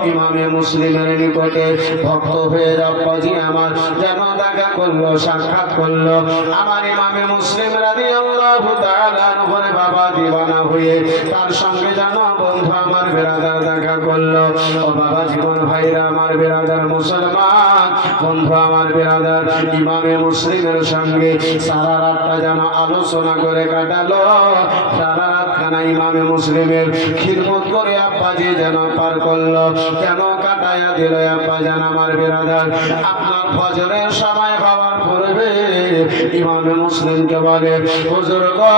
ইমামে মুসলিমের নিকটে ভক্ত হয়ে আব্বাজি আমার যেন দেখা করলো, সাক্ষাৎ করলো। আমার ইমামে মুসলিম রাদিয়াল্লাহু তাআলা আনহুর বাবা দিওয়ানা হয়ে তার সঙ্গে যেন বন্ধু আমার বেরাদার দেখা করলো। ও বাবা জীবন ভাইরা আমার বেরাদার মুসলমান বন্ধু আমার বেরাদার ইমামে মুসলিমের সঙ্গে সারা রাতটা যেন আলোচনা করে কাটালো। সারা রাত খানা ইমামে মুসলিমের খিদমত করে আব্বাজি যেন পার করলো, কেন কাটাইয়া দিল আব্বাজান আমার বেরাদার। আপনার ফজরের সময় খাবার পড়বে, ইমামে মুসলিমকে বলে হুজুর গো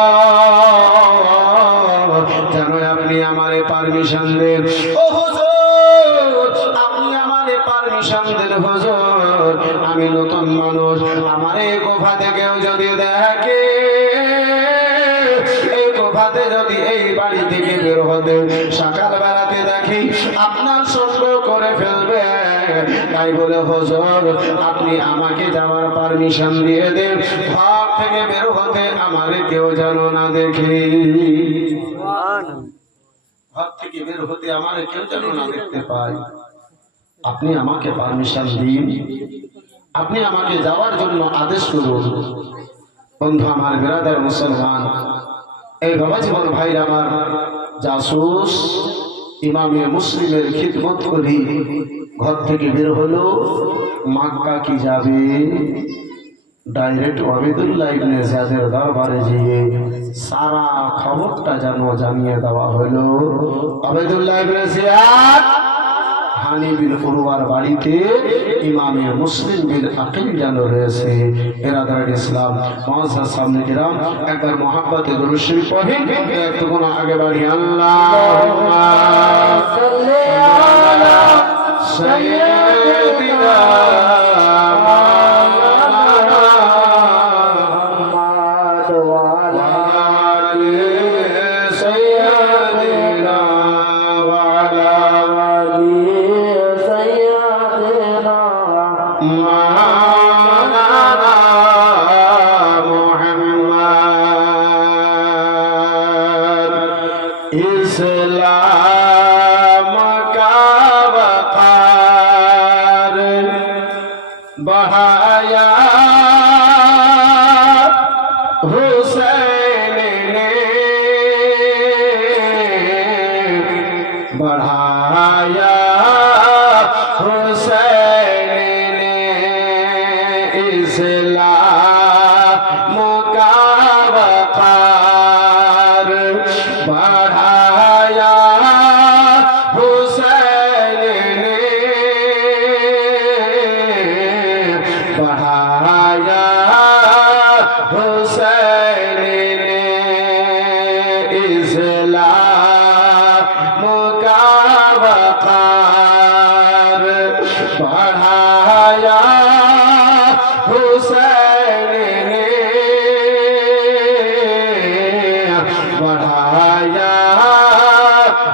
যেন আপনি আমারে পারমিশন দেন। ও হুজুর আপনি আমারে পারমিশন দেন হুজুর, আমি নতুন মানুষ, আমারে গোফাতে কেউ যদি দেখে, এই গোফাতে যদি এই বাড়ি থেকে বের হতে সকাল বেলাতে দেখি আপনার সঙ্গ করে ফেলবে, তাই বলে হুজুর আপনি আমাকে যাওয়ার পারমিশন দিয়ে দেন, ঘর থেকে বের হতে আমারে কেউ যেন না দেখে, ঘর থেকে বের হতে আমারে কেউ যেন না দেখতে পায়। আপনি আমাকে পারমিশন দিন, আপনি আমাকে যাওয়ার জন্য আদেশ করুন। বন্ধু আমার বেরাদার মুসলমান, এই বাবা জীবন ভাই আমার জাসুস ইমামে মুসলিমের খিদমত করি ঘর থেকে বের হলো, মক্কা কি যাবে, ডাইরেক্ট আবেদুল্লাহ ইবনে জিয়াদের দরবারে গিয়ে সারা খবরটা যেন জানিয়ে দেওয়া হলো। আবেদুল্লাহ ইবনে জিয়াদ হানি বিন উরওয়ার বাড়িতে ইমামে মুসলিম বিন আকিল যেন রয়েছে। এরাদার ইসলাম মুআজ্জাজ সামনে কিরাম একবার মোহাব্বতে দুরূদ শরীফ পড়েন, একটু কোন আগে বাড়ি। আল্লাহুম্মা সাল্লি আলা সাইয়্যিদিনা इस्लाम का वक़ार बढ़ाया हुसैन ने, बढ़ाया हुसैन ने, इस्लाम का वक़ार बढ़ाया हुसैन ने, बढ़ाया हुसैन ने, इस्लाम का वक़ार बढ़ाया हुसैन ने, बढ़ाया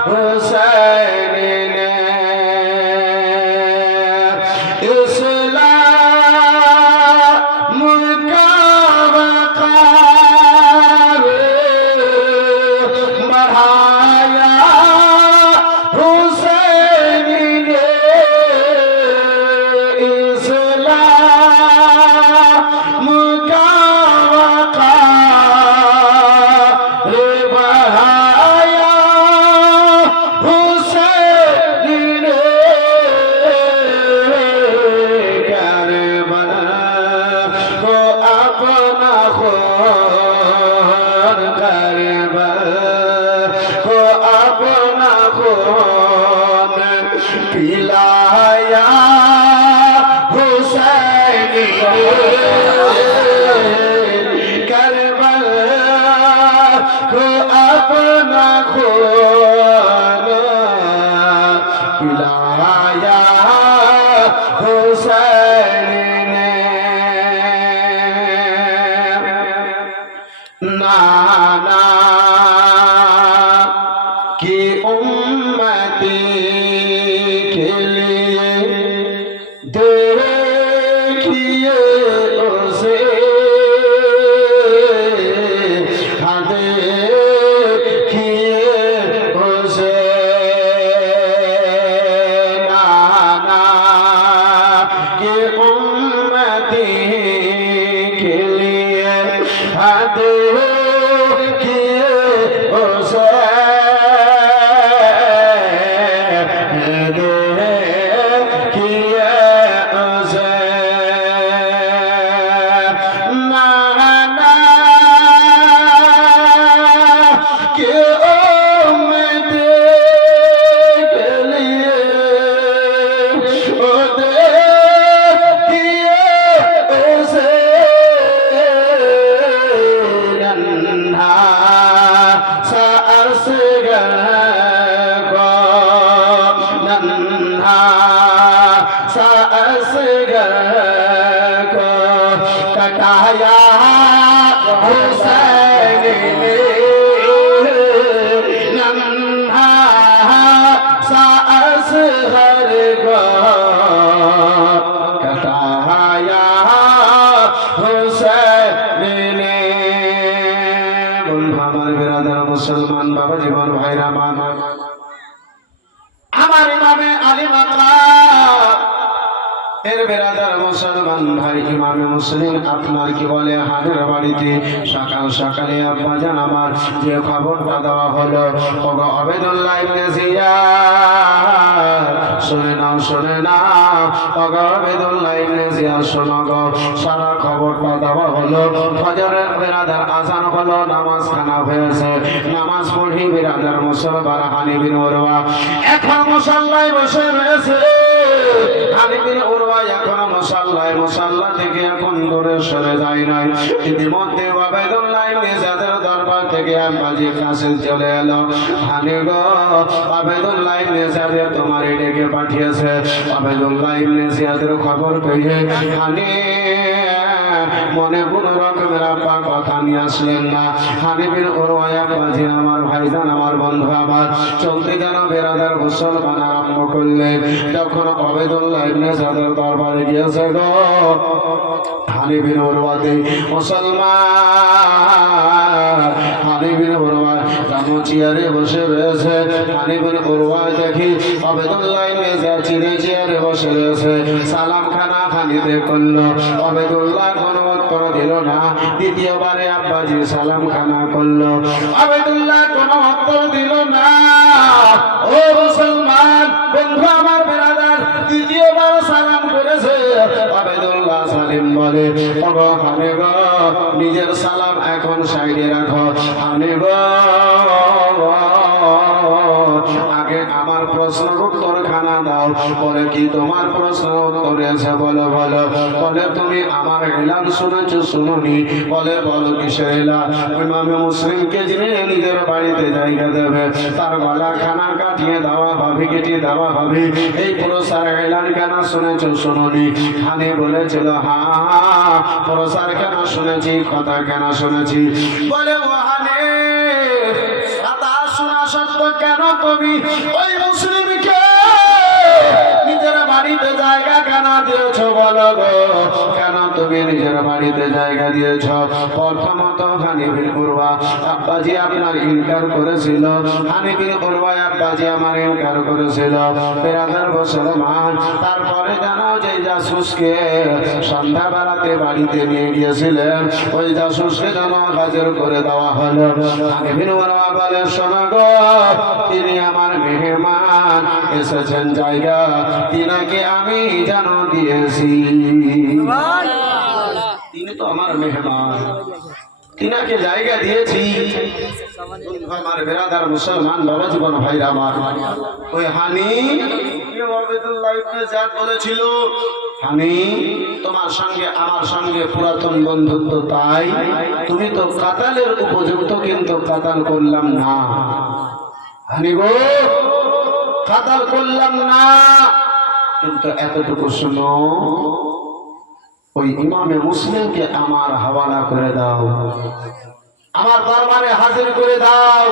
हुसैन ने, इस्लाम का वक़ार बढ़ाया हुसैन ने, इस्लाम का वक़ार बढ़ाया हुसैन ने, करबला को अपना खून, करबला को अपना खून पिलाया हुसैन ने, करबला को अपना खून पिलाया हुसैन ने। नाना की उम्मती के लिए देखिए उसे, हाँ देखिए उसे, देखिए उसे कटाया हुसैन ने नन्हा सा असगर को कटाया हुसैन ने। আমার বিরাদার মুসলমান বাবা জীবন ভাইরা আমার ইমামে আলী মাকাম এর বেরাদার মুসলমান ভাই ইমামে মুসলিম আপনার কি বলে হাটের বাড়িতে সকাল সকালে আব্বা জান আমার যে খবরটা দেওয়া হলো ওগো আবেদুল্লাহ ইবনে জিয়াদ শুনে নাও ওগো আবেদুল্লাহ ইবনে জিয়াদ শোনো গো সারা খবরটা দেওয়া হলো ফজরের বেরাদার আজান হলো নামাজ খানা হয়েছে নামাজ পড়ি বেরাদার মুসলমান হানি বিন উরওয়া এখন মুসাল্লায় বসে রয়েছে হানি বিন উরওয়া এখনো মুসাল্লা থেকে এখন দূরে সরে যায় নাই। ইতিমধ্যে আবেদুল্লাহ ইবনে জিয়াদের দরবার থেকে আব্বাজির কাছে চলে এলো হানি গো আবেদুল্লাহ ইবনে জিয়াদ তোমার ডেকে পাঠিয়েছে। আবেদুল্লাহ ইবনে জিয়াদের খবর পেয়ে হানি মনে কোন রকমের আব্বা কথা নিয়ে আসলেন না। হানি বিন উরওয়া আব্বাজি আমার ভাইজান আমার বন্ধু আমার চলতে যেন বেরাদার গোসল বানা আরম্ভ করলেন। তখন আবেদুল্লাহ ইবনে জিয়াদের দরবারে গিয়েছে গো হানি বিন উরওয়াতে মুসলমান হানি বিন উরওয়া জানো চেয়ারে বসে রয়েছে। হানি বিন উরওয়া দেখি আবেদুল্লাহ ইবনে জিয়াদ চেয়ারে বসে রয়েছে সালাম খানা হানিতে করলো। আবেদুল্লাহ কোনো উত্তর দিল না। দ্বিতীয়বারে আব্বাজি সালাম খানা করলো আবেদুল্লাহ কোনো উত্তর দিল না। ও মুসলমান বন্ধু আমার বেরাদার দ্বিতীয়বার সালাম করেছে। আবেদুল্লাহ সালিম বলে ওগো হানি গো নিজের সালাম এখন সাইডে রাখো। হানি গো আগে আমার প্রশ্নের উত্তর খানা দাও। বলে কি তোমার প্রশ্ন উত্তর আছে বলো বলে তুমি আমার এলান শুনেছো শুনোনি? বলে বলো কিসের এলান? ইমামে মুসলিমকে যিনি নিজের বাড়িতে জায়গা দেবে তার গলা খানা কাটিয়ে দেওয়া হবে কেটে দেওয়া হবে এই পুরস্কার এলান কেন শুনেছো শুনোনি? হানি বলেছিল হ্যাঁ পুরস্কার কেন শুনেছি কথা কেন শুনেছি। বলে ও হানি কথা শোনা সত্ত্বেও কেন তুমি ওই মুসলিমকে নিজের বাড়িতে জায়গা কেন দিয়েছ বলো গো? কেন তুমি নিজের বাড়িতে জায়গা দিয়েছ? প্রথমত হানি বিন উরওয়া আব্বাজি আপনার ইনকার করেছিল। হানি বিন উরওয়া আব্বাজি আমার ইনকার করেছিল। বেরাদার মুসলমান তারপরে জানো যে জাসুসকে সন্ধ্যাবেলাতে বাড়িতে নিয়ে গিয়েছিলেন ওই জাসুসকে যেন হাজির করে দেওয়া হলো। হানি বিন উরওয়া বলে শোনো গো তিনি আমার মেহমান এসেছেন জায়গা তিনাকে আমি জানো দিয়েছি। তিনি তো আমার মেহমান তিনাকে জায়গা দিয়েছি। আমার বেরাদার মুসলমান বাবা জীবন ভাইরা আমার ওই হানি আবেদুল্লাহ ইবনে জিয়াদ বলেছিল হানি তোমার সঙ্গে আমার সঙ্গে পুরাতন বন্ধুত্ব তাই তুমি তো কাতালের উপযুক্ত কিন্তু কাতাল করলাম না। হানি গো কাতাল করলাম না কিন্তু এতটুকু শুনো ওই ইমামে মুসলিমকে আমার হাওয়ালা করে দাও আমার দরবারে হাজির করে দাও।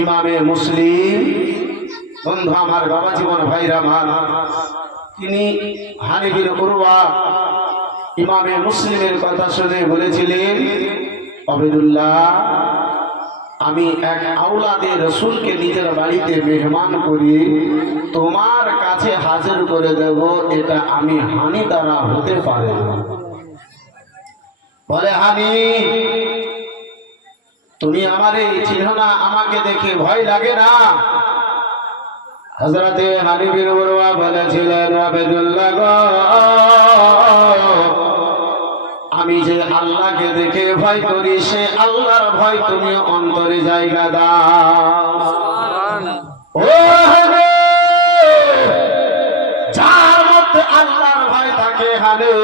ইমামে মুসলিম বন্ধু আমার বাবা জীবন ভাইরা আমার তিনি হানি বিন উরওয়া ইমামে মুসলিমের কথা শুনে বলেছিলেন আবেদুল্লাহ আমি এক আওলাদে রসুলকে নিজের বাড়িতে মেহমান করি তোমার কাছে হাজির করে দেব এটা আমি হানি দ্বারা হতে পারে না। বলে হানি তুমি আমারে চিনো না, আমাকে দেখে ভয় লাগে না? হযরতে হানি বিন উরওয়া বলেছিলেন আবেদুল্লাহ গো, আমি যে আল্লাহকে দেখে ভয় করি, সে আল্লাহর ভয় তুমি অন্তরে জায়গা দাও। ও হানি, যার মধ্যে আল্লাহর ভয় থাকে হানি,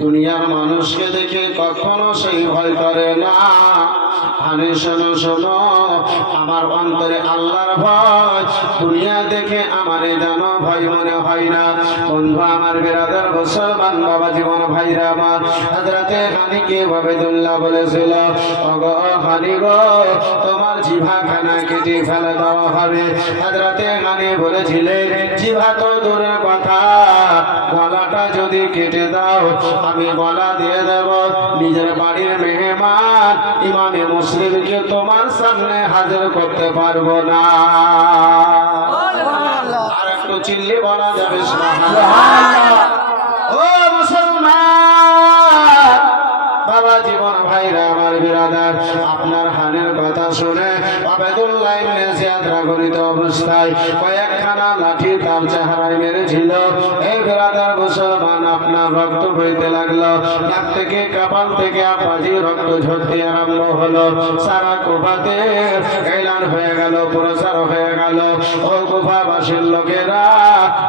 দুনিয়ার মানুষকে দেখে কখনো সেই ভয় করে না। হানি শোনো শোনো, আমার অন্তরে আল্লাহর ভয়, দুনিয়া দেখে আমারে যেন ভয় মনে হয় না। বন্ধু আমার, বিরাদার মুসলমান বাবা জীবন ভাইরা আমার, হযরতে হানিকে আবেদুল্লাহ বলেছিল, ওগো হানি গো, তোমার জিহ্বাখানা কেটে ফেলে দেওয়া হবে। হযরতে হানি বলেছিলেন, জিহ্বা তো দূরের কথা, গলাটা যদি কেটে দাও আমি গলা দিয়ে দেব। নিজের বাড়ির মেহমান ইমামে মুসলিমকে তোমার সামনে হাজির করতে পারবো না। আর একটু চিল্লি বলা যাবে সুবহানাল্লাহ। ও মুসলমান বাবা জীবন ভাইরা আমার, বিরাদার, আপনার হানির কথা শুনে আবেদুল্লাহ ইবনে জিয়াদ রাগিত অবস্থায় কয়েকখানা লাঠি তার চেহারায় মেরেছিল। এই বিরাদার মুসলমান, আপনার রক্ত বইতে লাগলো, নাক থেকে কপাল থেকে আপাজি রক্ত ঝরতে আরম্ভ হলো। সারা কুফাতে এলান হয়ে গেল, প্রচার হয়ে গেল, ও কুফাবাসীর লোকেরা,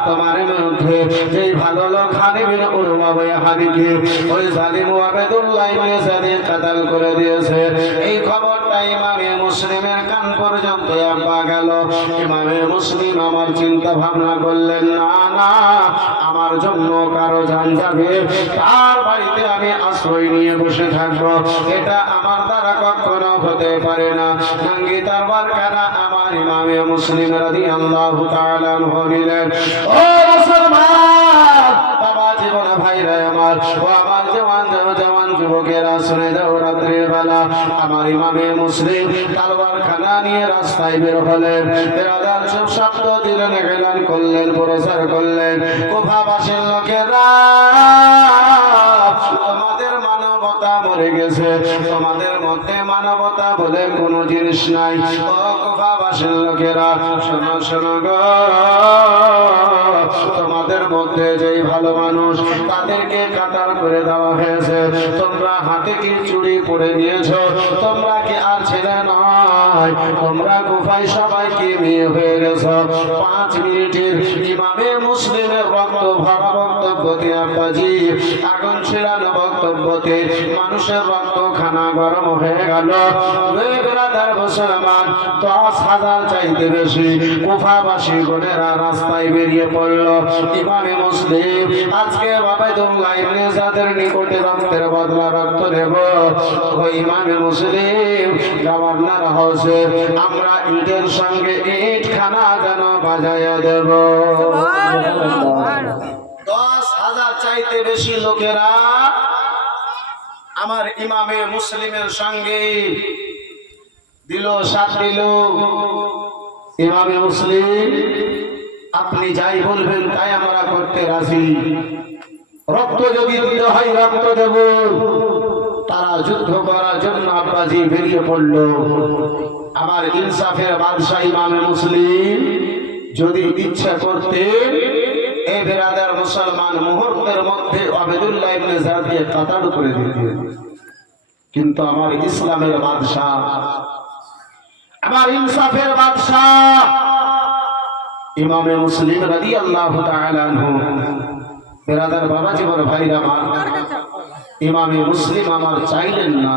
তোমার মধ্যে যেই ভালো লোক হানি বিন উরওয়া ওই হানিকে ওই জালিম আবেদুল্লাহ ইবনে জিয়াদ কাতাল করে দিয়েছে। এই খবরটা ইমামে মুসলিমের কান পর্যন্ত পা গেল। ইমামে মুসলিম আমার চিন্তা ভাবনা করলেন, না না, আমার জন্য কারো জান যাবে, তার বাড়িতে আমি আশ্রয় নিয়ে বসে থাকবো, এটা আমার দ্বারা কখনো হতে পারে না। নাঙ্গি তারবার কানা আমার ইমামে মুসলিম রাদিয়াল্লাহু তাআলা আনহু নিলেন। ও মুসলমান বাবা জীবন ভাইরা আমার, ও আমার জওয়ান যুবকেরা, শুনে যাও, রাত্রির বেলা আমার ইমামে মুসলিম তলোয়ার খানা নিয়ে রাস্তায় বের হলেন। বিরাদার সব শব্দ দিলেন, এলান করলেন, প্রচার করলেন, কুফাবাসীর লোকেরা, তোমাদের মানবতা মরে গেছে, তোমাদের মধ্যে মানবতা বলে কোনো জিনিস নাই। ও কুফাবাসীর লোকেরা, শোনো শোনো গো, তোমাদের মধ্যে যেই ভালো মানুষ তাদেরকে কাতাল করে দেওয়া হয়েছে। তোমরা হাতে কি চুরি পরে নিয়েছো, তোমরা কি আর ছেলে নয়, তোমরা কুফায় সবাইকে মেয়ে হয়ে গেছো। 5 মিনিটের ইমামে মুসলিমের রক্ত ভরা বক্তব্যতে আব্বাজি আগুন ছিড়ানো বক্তব্যতে মানুষের রক্ত খানা গরম হয়ে গেল। বেরাদার মুসলমান 10,000 চাইতে বেশি কুফাবাসী গোনেরা রাস্তায় বেরিয়ে পড়ল। ইমামে মুসলিম আজকে আবেদুল্লাহ ইবনে জিয়াদের নিকটে রক্তের বদলা রক্ত নেব। ওই ইমামে মুসলিম গভর্নর হাউসে আমরা ইটের সঙ্গে ইট খানা যেন বাজাইয়া দেব। 10,000 চাইতে বেশি লোকেরা আমার ইমামে মুসলিমের সঙ্গে দিল, সাথ দিল। ইমামে মুসলিম, আপনি যাই বলবেন তাই আমরা করতে রাজি, রক্ত যদি দিতে হয় রক্ত দেব। তারা যুদ্ধ করার জন্য আব্বাজি বেরিয়ে পড়ল। আমার ইনসাফের বাদশা ইমামে মুসলিম যদি ইচ্ছা করতে এই বেরাদার মুসলমান মুহূর্তের মধ্যে আবেদুল্লাহ ইবনে জিয়াদকে কাতাল করে দিতেন, কিন্তু আমার ইসলামের বাদশা, আমার ইনসাফের বাদশা ইমামে মুসলিম রাদিয়াল্লাহু তাআলা আনহু, বেরাদার বাবা জীবন ভাইরা আমার, ইমামে মুসলিম আমার চাইলেন না।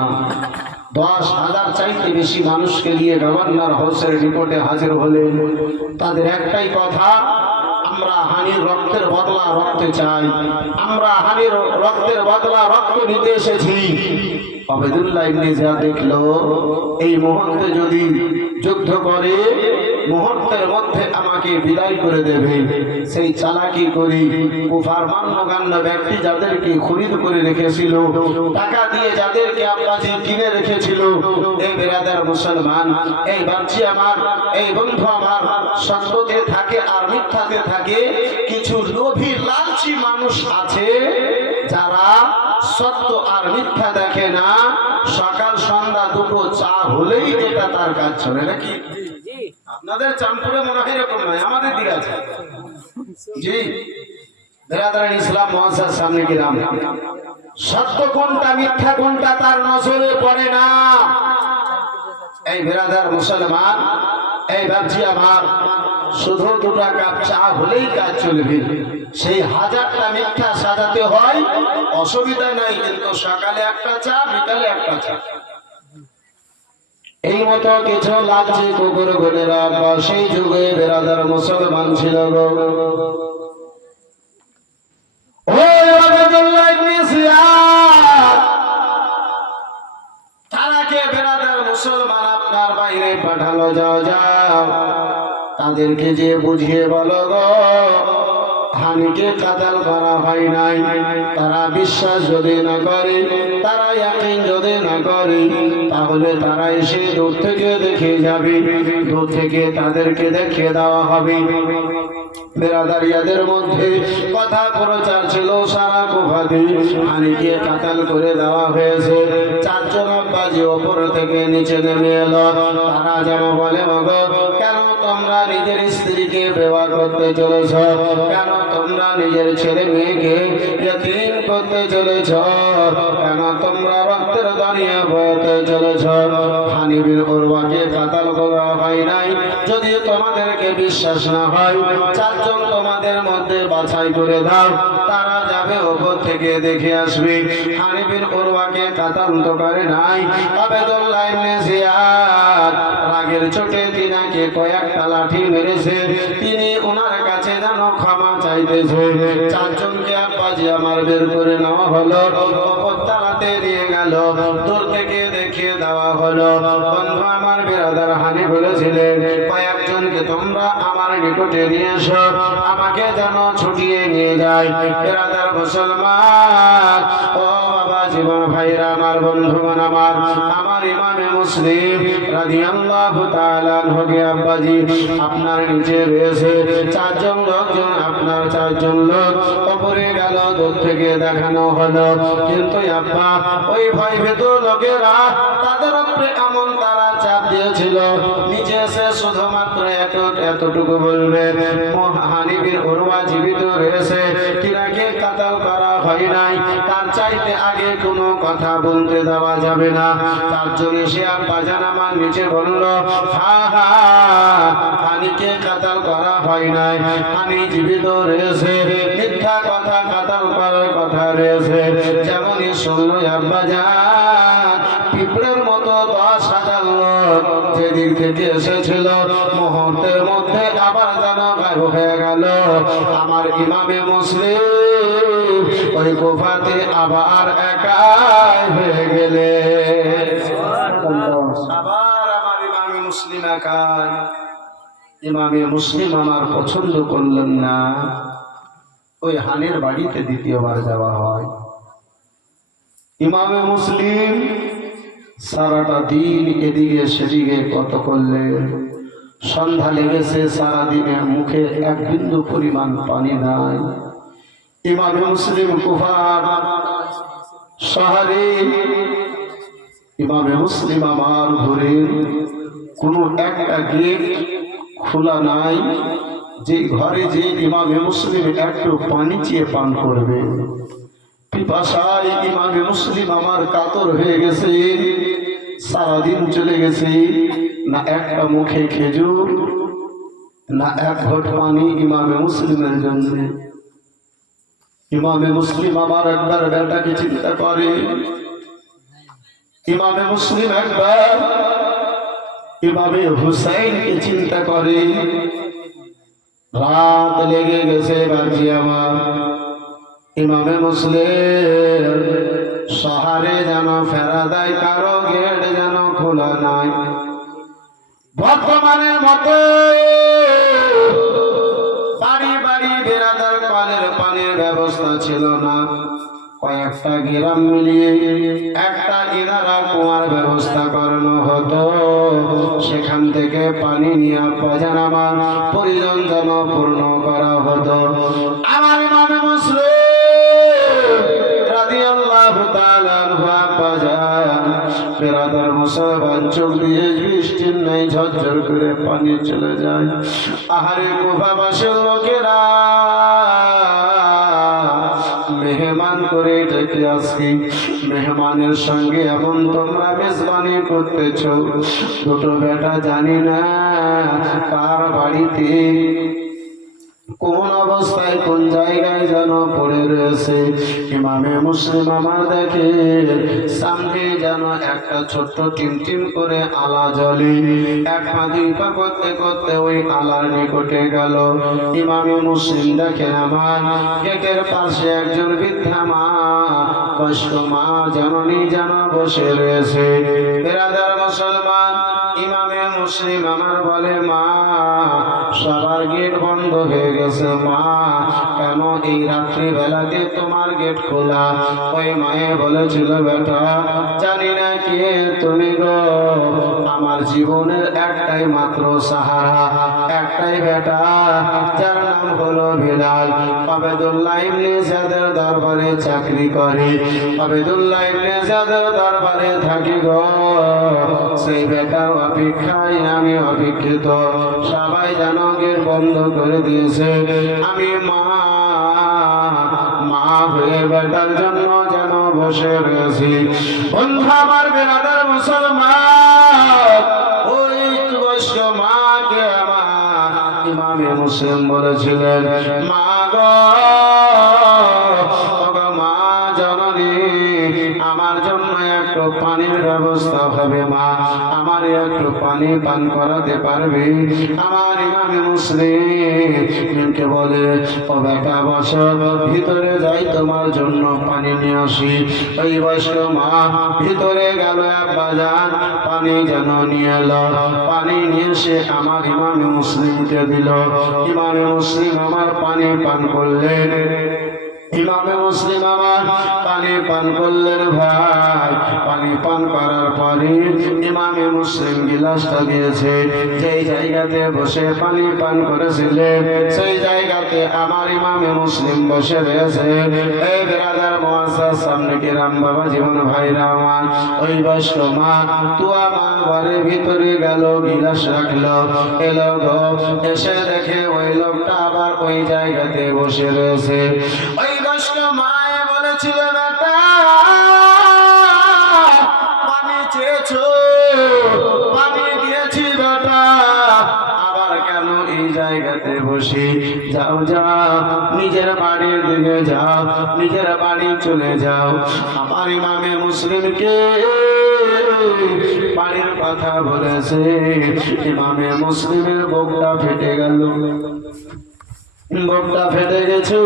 10,000 চাইতে বেশি মানুষকে নিয়ে গভর্নর হাউসের রিপোর্টে হাজির হলেন। তাদের একটাই কথা, আমরা হানির রক্তের বদলা রক্ত চাই, আমরা হানির রক্তের বদলা রক্ত নিতে এসেছি। আবেদুল্লাহ ইবনে জিয়াদ দেখলো এই মুহূর্তে যদি যুদ্ধ করে মুহূর্তের মধ্যে আমাকে বিদায় করে দেবে। সেই চালাকি করি কুফার মান্যগণ্য ব্যক্তি যাদেরকে খরিদ করে রেখেছিল, টাকা দিয়ে যাদেরকে আব্বাজি কিনে রেখেছিল, এই বেরাদার মুসলমান, এই বাচ্চি আমার, এই বন্ধু আমার, সত্যতে থাকে আর মিথ্যাতে থাকে। কিছু লোভী লালচি মানুষ আছে যারা সত্য আর মিথ্যা দেখে না, সকাল সন্ধ্যা দুটো চা হলেই এটা তার কাজ চলে নাকি? আপনাদের চাঁদপুরে মনে হয় এরকম নয়, আমাদের দিকে আছে। জি বেরাদার ইসলাম মহাসার সামনে গেলাম, সত্য কোনটা মিথ্যা কোনটা তার নজরে পড়ে না। এই বেরাদার মুসলমান, এই ভাবছি আমার শুধু 2 কাপ চা হলেই কাজ চলবে, সেই 1000টা মিথ্যা সাজাতে হয় অসুবিধা নাই, কিন্তু সকালে একটা চা বিকালে একটা চা। এই মতো কিছু লাগছে কুকুর ঘুরেরা, সেই যুগে বেরাদার মুসলমান ছিল গো। তারাকে বেরাদার মুসলমান আপনার বাইরে পাঠালো, যাও যাও তাদেরকে যে বুঝিয়ে বলো গো হানিকে কাতাল করা হয় নাই। তারা বিশ্বাস যদি না করে, তারা ইয়াকিন যদি না করে, তাহলে তারা এসে দূর থেকে দেখে যাবে, দূর থেকে তাদেরকে দেখে দেওয়া হবে। বেরাদারিয়াদের মধ্যে কথা প্রচার ছিল সারা কুফাতে, হানিকে কাতাল করে দেওয়া হয়েছে। 4 জন আব্বাজি ওপর থেকে নিচে নেমে এলো, তারা যেন বলে ওগো কেন তোমরা নিজের স্ত্রীকে বিবাহ করতে চলেছ, কেন তোমরা নিজের ছেলে মেয়েকে ইয়তীম করতে চলেছ, কেন তোমরা রক্তের দরিয়া বইতে চলেছ। হানি বিন উরওয়াকে কাতাল করা হয় নাই। যদি তোমাদেরকে বিশ্বাস না হয়, 4 জন তোমাদের মধ্যে বাছাই করে দাও, তারা যাবে ওপর থেকে দেখে আসবে। হানি বিন উরওয়াকে কাতাল তো করে নাই। আবেদুল্লাহ ইবনে জিয়াদ রাগের চোটে তিনাকে কয়েকটা লাঠি মেরেছে, তিনি ওনার কাছে যেন ক্ষমা চাইতেছে। 4 জনকে আব্বাজি আমার বের করে নেওয়া হলো, ওপর তালাতে নিয়ে গেল, দূর থেকে দেখিয়ে দেওয়া হলো। বন্ধু আমার বেরাদার হানি বলেছিলেন কয়েকজনকে তোমরা আমার নিকটে নিয়ে এসো, আমাকে যেন ছুটিয়ে নিয়ে যায়। বেরাদার মুসলমান ও বাবা জীবন ভাইরা আমার, বন্ধুগণ আমার, আমার ইমামে মুসলিম রাদিয়াল্লাহু তাআলা আনহু আব্বাজি আপনার নিচে রয়েছে 4 জন লোকজন, আপনার 4 জন লোক উপরে গেল, দূর থেকে দেখানো হলো। কিন্তু আব্বা ওই ভয় ভীত লোকেরা তাদের উপরে এমন তারা চাপ দিয়েছিল, নিচে এসে শুধুমাত্র এতটুকু বলবে হানি বিন উরওয়া জীবিত রয়েছে, তিনাকে কাতাল করা হয় নাই, তার চাইতে আগে কোনো কথা বলতে দেওয়া যাবে না। 4 জন এসে আব্বা জান আমার নিচে বলল হা হা হানিকে কাতাল করা হয় নাই, হানি জীবিত রয়েছে, মিথ্যা কথা কাতাল করার কথা রয়েছে। যেমনই শুনল আব্বা জান, পিঁপড়ের মতো 10,000 লোক যেদিক থেকে এসেছিল মুহূর্তের মধ্যে আবার যেন গায়েব হয়ে গেল। আমার ইমামে মুসলিম ওই কুফাতে আবার একাই হয়ে গেলে, আবার আমার ইমামে মুসলিম একাই। ইমামে মুসলিম আমার পছন্দ করলেন না, ওই হানির বাড়িতে দ্বিতীয়বার যাওয়া হয়। ইমামে মুসলিম সারাটা দিন এদিকে সেদিকে কত করলেন, সন্ধ্যা লেগেছে, সারাদিনের মুখে এক বিন্দু পরিমাণ পানি নাই। ইমামে মুসলিম কুফার শহরে, ইমামে মুসলিম আমার ঘরে কোনো একটা গেট খোলা নাই, যে ঘরে যে ইমামে মুসলিম একটু পানি চেয়ে পান করবে। পিপাসায় ইমামে মুসলিম আমার কাতর হয়ে গেছে, সারাদিন চলে গেছে, না একটা মুখে খেজুর, না এক ঘট পানি ইমামে মুসলিমের জন্য। ইমামে মুসলিম আমার একবার বেটাকে চিন্তা করে, ইমামে মুসলিম একবার ইমামে হুসাইনকে চিন্তা করে। রাত লেগে গেছে বাজি আমার, ইমামে মুসলিম শহরে যেন ফেরা দেয়, কারো গেট যেন খোলা নাই। বর্তমানের মতো বাড়ি বাড়ি বেরাদার কলের পানির ব্যবস্থা ছিল না, কয়েকটা গ্রাম মিলিয়ে একটা ইনারা কুয়ার ব্যবস্থা করানো হতো, সেখান থেকে পানি নিয়ে আব্বাজান আমার প্রয়োজন যেন পূর্ণ করা হতো। আমার ইমামে মুসলিম রাদিয়াল্লাহু বেরাদার মুসলমান চোখ দিয়ে বৃষ্টির নাই ঝরঝর করে পানি চলে যায়। আহারে কুফাবাসীর লোকেরা মেহমান করে ডেকে আজকে মেহমানের সঙ্গে এমন তোমরা মেজবানি করতেছ। দুটো বেটা জানি না কার বাড়িতে কোন অবস্থায় কোন জায়গায় যেন পড়ে রয়েছে। ইমামে মুসলিম আমার দেখে সামনে যেন একটা ছোট্ট টিম করে আলা জ্বলে। এক পা দুই পা করতে করতে ওই আলার নিকটে গেল। ইমামে মুসলিম দেখেন আমার গেটের পাশে একজন বৃদ্ধা মা, বয়স্ক মা জননী যেন বসে রয়েছে। বেরাদার মুসলমান, ইমামে মুসলিম আমার বলে, মা সবার গেট বন্ধ হয়ে গেছে, মা কেন এই রাত্রি বেলাতে তোমার গেট খোলা? ওই মায়ে বলেছিল, বেটা জানি না কে তুমি গো, আমার জীবনের একটাই মাত্র সাহারা, একটাই বেটা, যার নাম হলো বিলাল। আবেদুল্লাহ ইবনে জিয়াদের দরবারে চাকরি করে, আবেদুল্লাহ ইবনে জিয়াদের দরবারে থাকি গো। সেই বেটার অপেক্ষায় আমি অপেক্ষিত। সবাই যেন গেট বন্ধ করে দিয়েছে। আমি মা হয়ে বেটার জন্য যেন বসে রয়েছি। বন্ধু আমার, বেরাদার মুসলমান, ওই বয়স্ক মাকে আমার ইমামে মুসলিম বলেছিলেন, মা গো, মা জননী, আমার জন্য একটু পানির ব্যবস্থা হবে মা, আমার একটু পানি পান করাতে পারবে? আমার ইমামে মুসলিমকে বলে, ও বেটা বসো, ভিতরে যাই তোমার জন্য পানি নিয়ে আসি। ওই বয়স্ক মা ভিতরে গেল, বাজার পানি যেন নিয়ে এলো। পানি নিয়ে এসে আমার ইমামে মুসলিমকে দিল। ইমামে মুসলিম আমার পানি পান করলেন। ইমামে মুসলিম আমার পানি পান করলেন। ভাই, পানি পান করার পরে ইমামে মুসলিম গিলাসটা দিয়েছে। যেই জায়গাতে বসে পানি পান করেছিলেন, সেই জায়গাতে আমার ইমামে মুসলিম বসে রয়েছে। এই বেরাদার মুআজ্জাজ সামনে কিরাম বাবা জীবন ভাইরা আমার, ওই বয়স্ক মা তুয়া মা ঘরের ভিতরে গেল, গিলাস রাখলো, এলো গো, এসে দেখে ওই লোকটা আবার ওই জায়গাতে বসে রয়েছে। ওই বয়স্ক মায়ে বলেছিল, বেটা পানি চেয়েছো, পানি দিয়েছি বেটা, আবার কেন এই জায়গাতে বসে? যাও যাও, নিজের বাড়ির দিকে যাও, নিজের বাড়ি চলে যাও। আমার ইমামে মুসলিমকে বাড়ির কথা বলেছে। ইমামে মুসলিমের বুকটা ফেটে গেল, বুকটা ফেটে গেছে,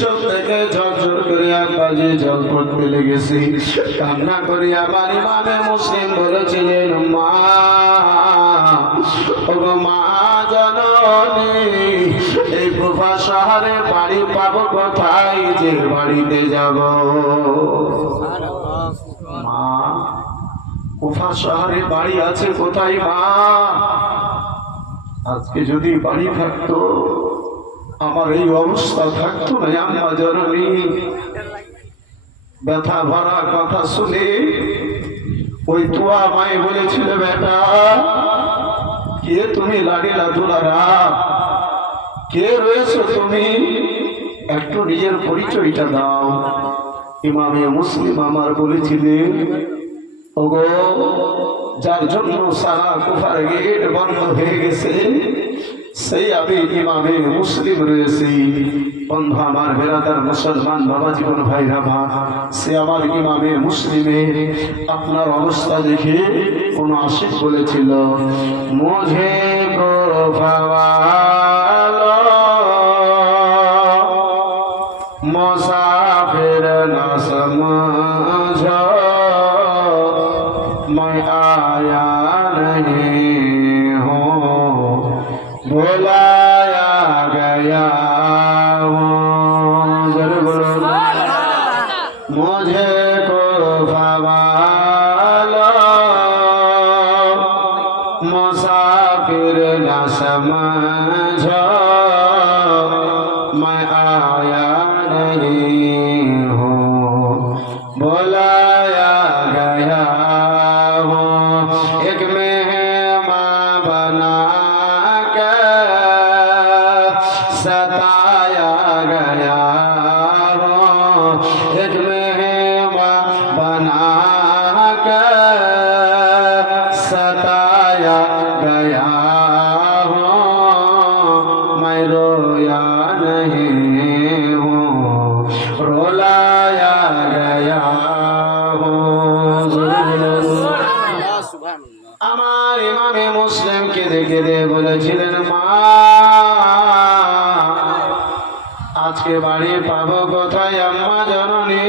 চোখ থেকে ঝরঝর করে এক বাজে জল পড়তে লেগেছে। কান্না করি আমার ইমামে মুসলিম বলেছিলেন, মা ও মা জননী, এই কুফা শহরে বাড়ি পাবো কোথায়, যে বাড়িতে যাব? মা, কুফা শহরে বাড়ি আছে কোথায় মা? আজকে যদি বাড়ি থাকতো আমার এই অবস্থা থাকতো না। আম্মা জননী ব্যথা ভরা কথা শুনে ওই তুয়া মায়ে বলেছিল, বেটা কে তুমি? লাডিলা দুলারা, কে রয়েছো তুমি? একটু নিজের পরিচয়টা দাও। ইমামে মুসলিম আমার বলেছিলেন, ওগো, যার জন্য সারা কুফার গেট বন্ধ হয়ে গেছে, সেই আমি ইমামে মুসলিম রয়েছি। বন্ধু আমার, বেরাদার মুসলমান বাবা জীবন ভাই রাভা, সে আমার ইমামে মুসলিমের আপনার অবস্থা দেখে কোন আশিক বলেছিল, মুঝে মুসাফির না সমঝো, मैं आया नहीं हूँ, बुलाया गया हूँ। मुझे को फवालो, मुसाफिर न समझो, मैं आया नहीं हूँ, बुलाया गया আমার ইমামে মুসলিম কেঁদে কেঁদে বলেছিলেন, মা আজকে বাড়ি পাবো কোথায় আম্মা জননী,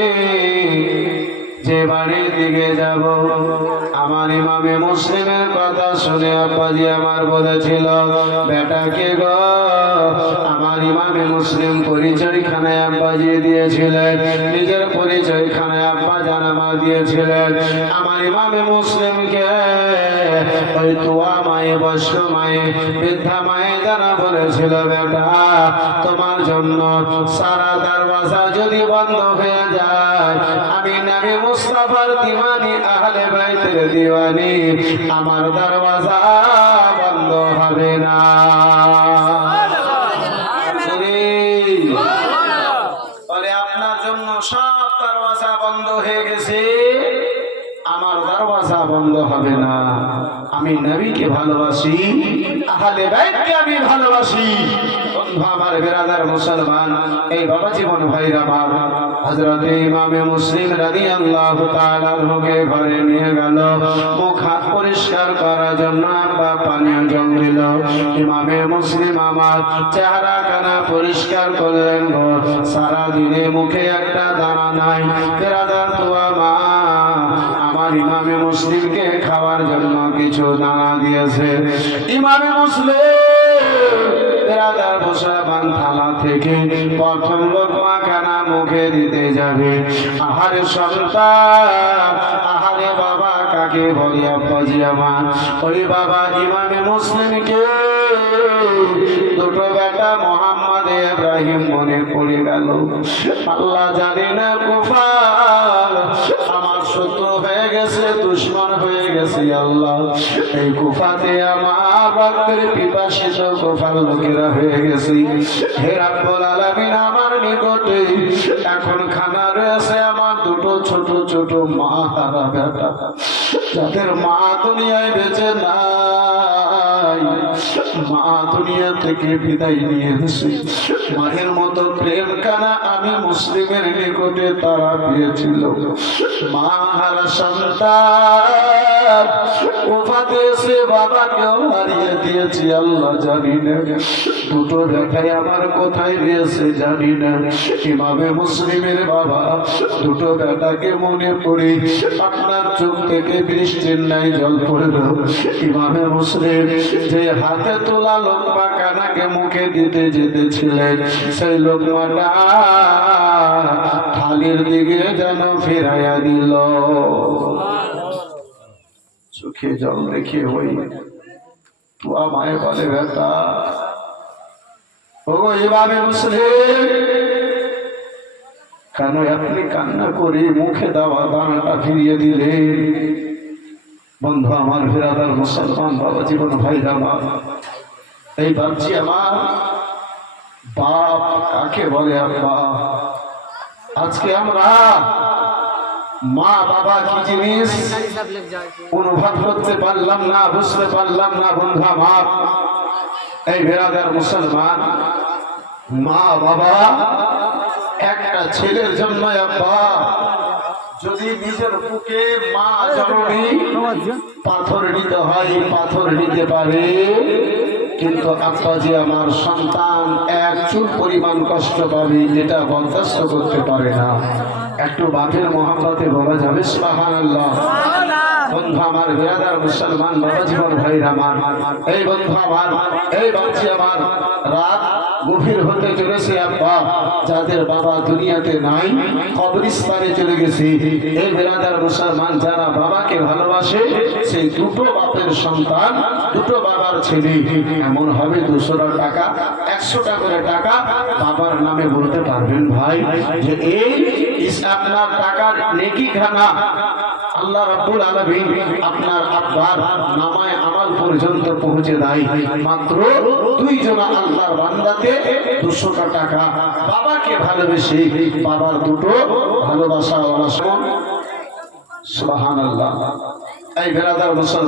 যে বাড়ির দিকে যাব। আমার ইমামে মুসলিমের কথা শুনে আব্বাজি আমার বলেছিল, বেটাকে গো। আমার ইমামে মুসলিম পরিচয়খানায় আব্বাজি দিয়েছিলেন, নিজের পরিচয়খানায় আব্বা জানামা দিয়েছিলেন। আমার ইমামে মুসলিমকে ওই তোয়া মায়ে, বয়স্ক মায়ে, বৃদ্ধা মায়ে জানা বলেছিল, বেটা তোমার জন্য সারা দরওয়াজা যদি বন্ধ হয়ে যায়, আমি নবী মুস্তাফার দিওয়ানি, আহলে বাইতের দিওয়ানি, আমার দরওয়াজা বন্ধ হবে না। বলে আপনার জন্য সব দরওয়াজা বন্ধ হয়ে গেছে, আমার দরওয়াজা বন্ধ হবে না। আমি নবীকে ভালোবাসি, আহলে বাইতকে আমি ভালোবাসি। বন্ধু আমার, বিরাদার মুসলমান, এই বাবা জীবন ভাইরা আমার, হযরত ইমামে মুসলিম রাদিয়াল্লাহু তাআলা আনহুকে ঘরে নিয়ে গেল, মুখ হাত পরিষ্কার করার জন্য আব্বা পানীয় জল দিল। ইমামে মুসলিম আমার চেহারা কানা পরিষ্কার করলেন, সারা দিনে মুখে একটা দানা নাই। বিরাদার তোয়া মা আমার ইমামে মুসলিমকে খাওয়ার জন্য কিছু দানা দিয়েছে। ইমামে মুসলিম বিরাদার মুসলমান থালা থেকে প্রথম লোকমা খানা মুখে দিতে যাবে। আহারে সন্তান, আহারে বাবা কাকে বলি আব্বাজি আমার, ওই বাবা ইমামে মুসলিমকে দুটো বেটা মোহাম্মদ ইব্রাহিম মনে পড়ে গেল। আল্লাহ জানে না কুফার আমার শত্রু হয়ে গেছে, দুশমন হয়ে গেছে। আল্লাহ এই কুফাতে আমার রক্তের পিপাসিত কুফার লোকেরা হয়ে গেছে। হে রাব্বুল আলামিন, আমার নিকটে এখন খানা রয়েছে আমার দুটো ছোট ছোট মা হারা বেটা, যাদের মা দুনিয়ায় বেঁচে নাই, মা দুনিয়া থেকে বিদায় নিয়েছে। মায়ের মতো প্রেম কানা আমি মুসলিমের নিকটে তারা পেয়েছিল। মা হারা সন্তান উফাতে এসে বাবাকেও হারিয়ে দিয়েছি। আল্লাহ জানি না দুটো বেটাই আমার কোথায় রয়েছে জানি না। ইমামে মুসলিমের বাবা দুটো বেটাকে মনে পড়ে আপনার চোখ থেকে বৃষ্টির নাই জল পড়ল। ইমামে মুসলিম যে হাতে তোলা লোকমা কানাকে মুখে দিতে যেতেছিলেন, সেই লোকমাটা থালির দিকে যেন ফিরাইয়া দিল। চোখে জল দেখে ওই তোয়া মায়ে বলে, বেটা ও ইমামে মুসলিম, কেন আপনি কান্না করে মুখে দেওয়া দানাটা ফিরিয়ে দিলেন? বন্ধু আমার, বিরাদার মুসলমান বাবা জীবন ভাইরা আমার, এই ভাবছি আমার বাপ কাকে বলে আব্বা। আজকে আমরা মা বাবা কি জিনিস অনুভব করতে পারলাম না, বুঝতে পারলাম না। বন্ধু আমার, এই বিরাদার মুসলমান, মা বাবা একটা ছেলের জন্য আব্বা যদি নিজের বুকে মা জননী পাথর নিতে হয়, পাথর নিতে পারে, কিন্তু আব্বাজি আমার সন্তান এক চুল পরিমাণ কষ্ট পাবে, এটা বরদাস্ত করতে পারে না। একটু বাপের মহব্বতে বলা যাবে সুবহানাল্লাহ। বন্ধু আমার, বিরাদার মুসলমান বাবা জীবন ভাইরা আমার, এই বন্ধু আমার, এই বাচ্চা আমার, রাত গভীর হতে চলেছে আব্বা, যাদের বাবা দুনিয়াতে নাই কবরস্থানে চলে গেছে। এই বিরাদার মুসলমান যারা বাবাকে ভালোবাসে, সেই দুটো বাপের সন্তান, দুটো বাবার ছেলে এমন হবে 200 টাকা 100 করে টাকা বাবার নামে বলতে পারবেন ভাই যে এই আপনার টাকার নেকি খানা আল্লাহ রাব্বুল আলামিন আপনার আব্বার নামায় আমল পর্যন্ত পৌঁছে দেয়। মাত্র 2 জন আল্লাহর বান্দাতে 200 টাকা বাবাকে ভালোবেসে, বাবার দুটো ভালোবাসা ওয়ালা সুবহানাল্লাহ। এই বিরাদার মুসলমান।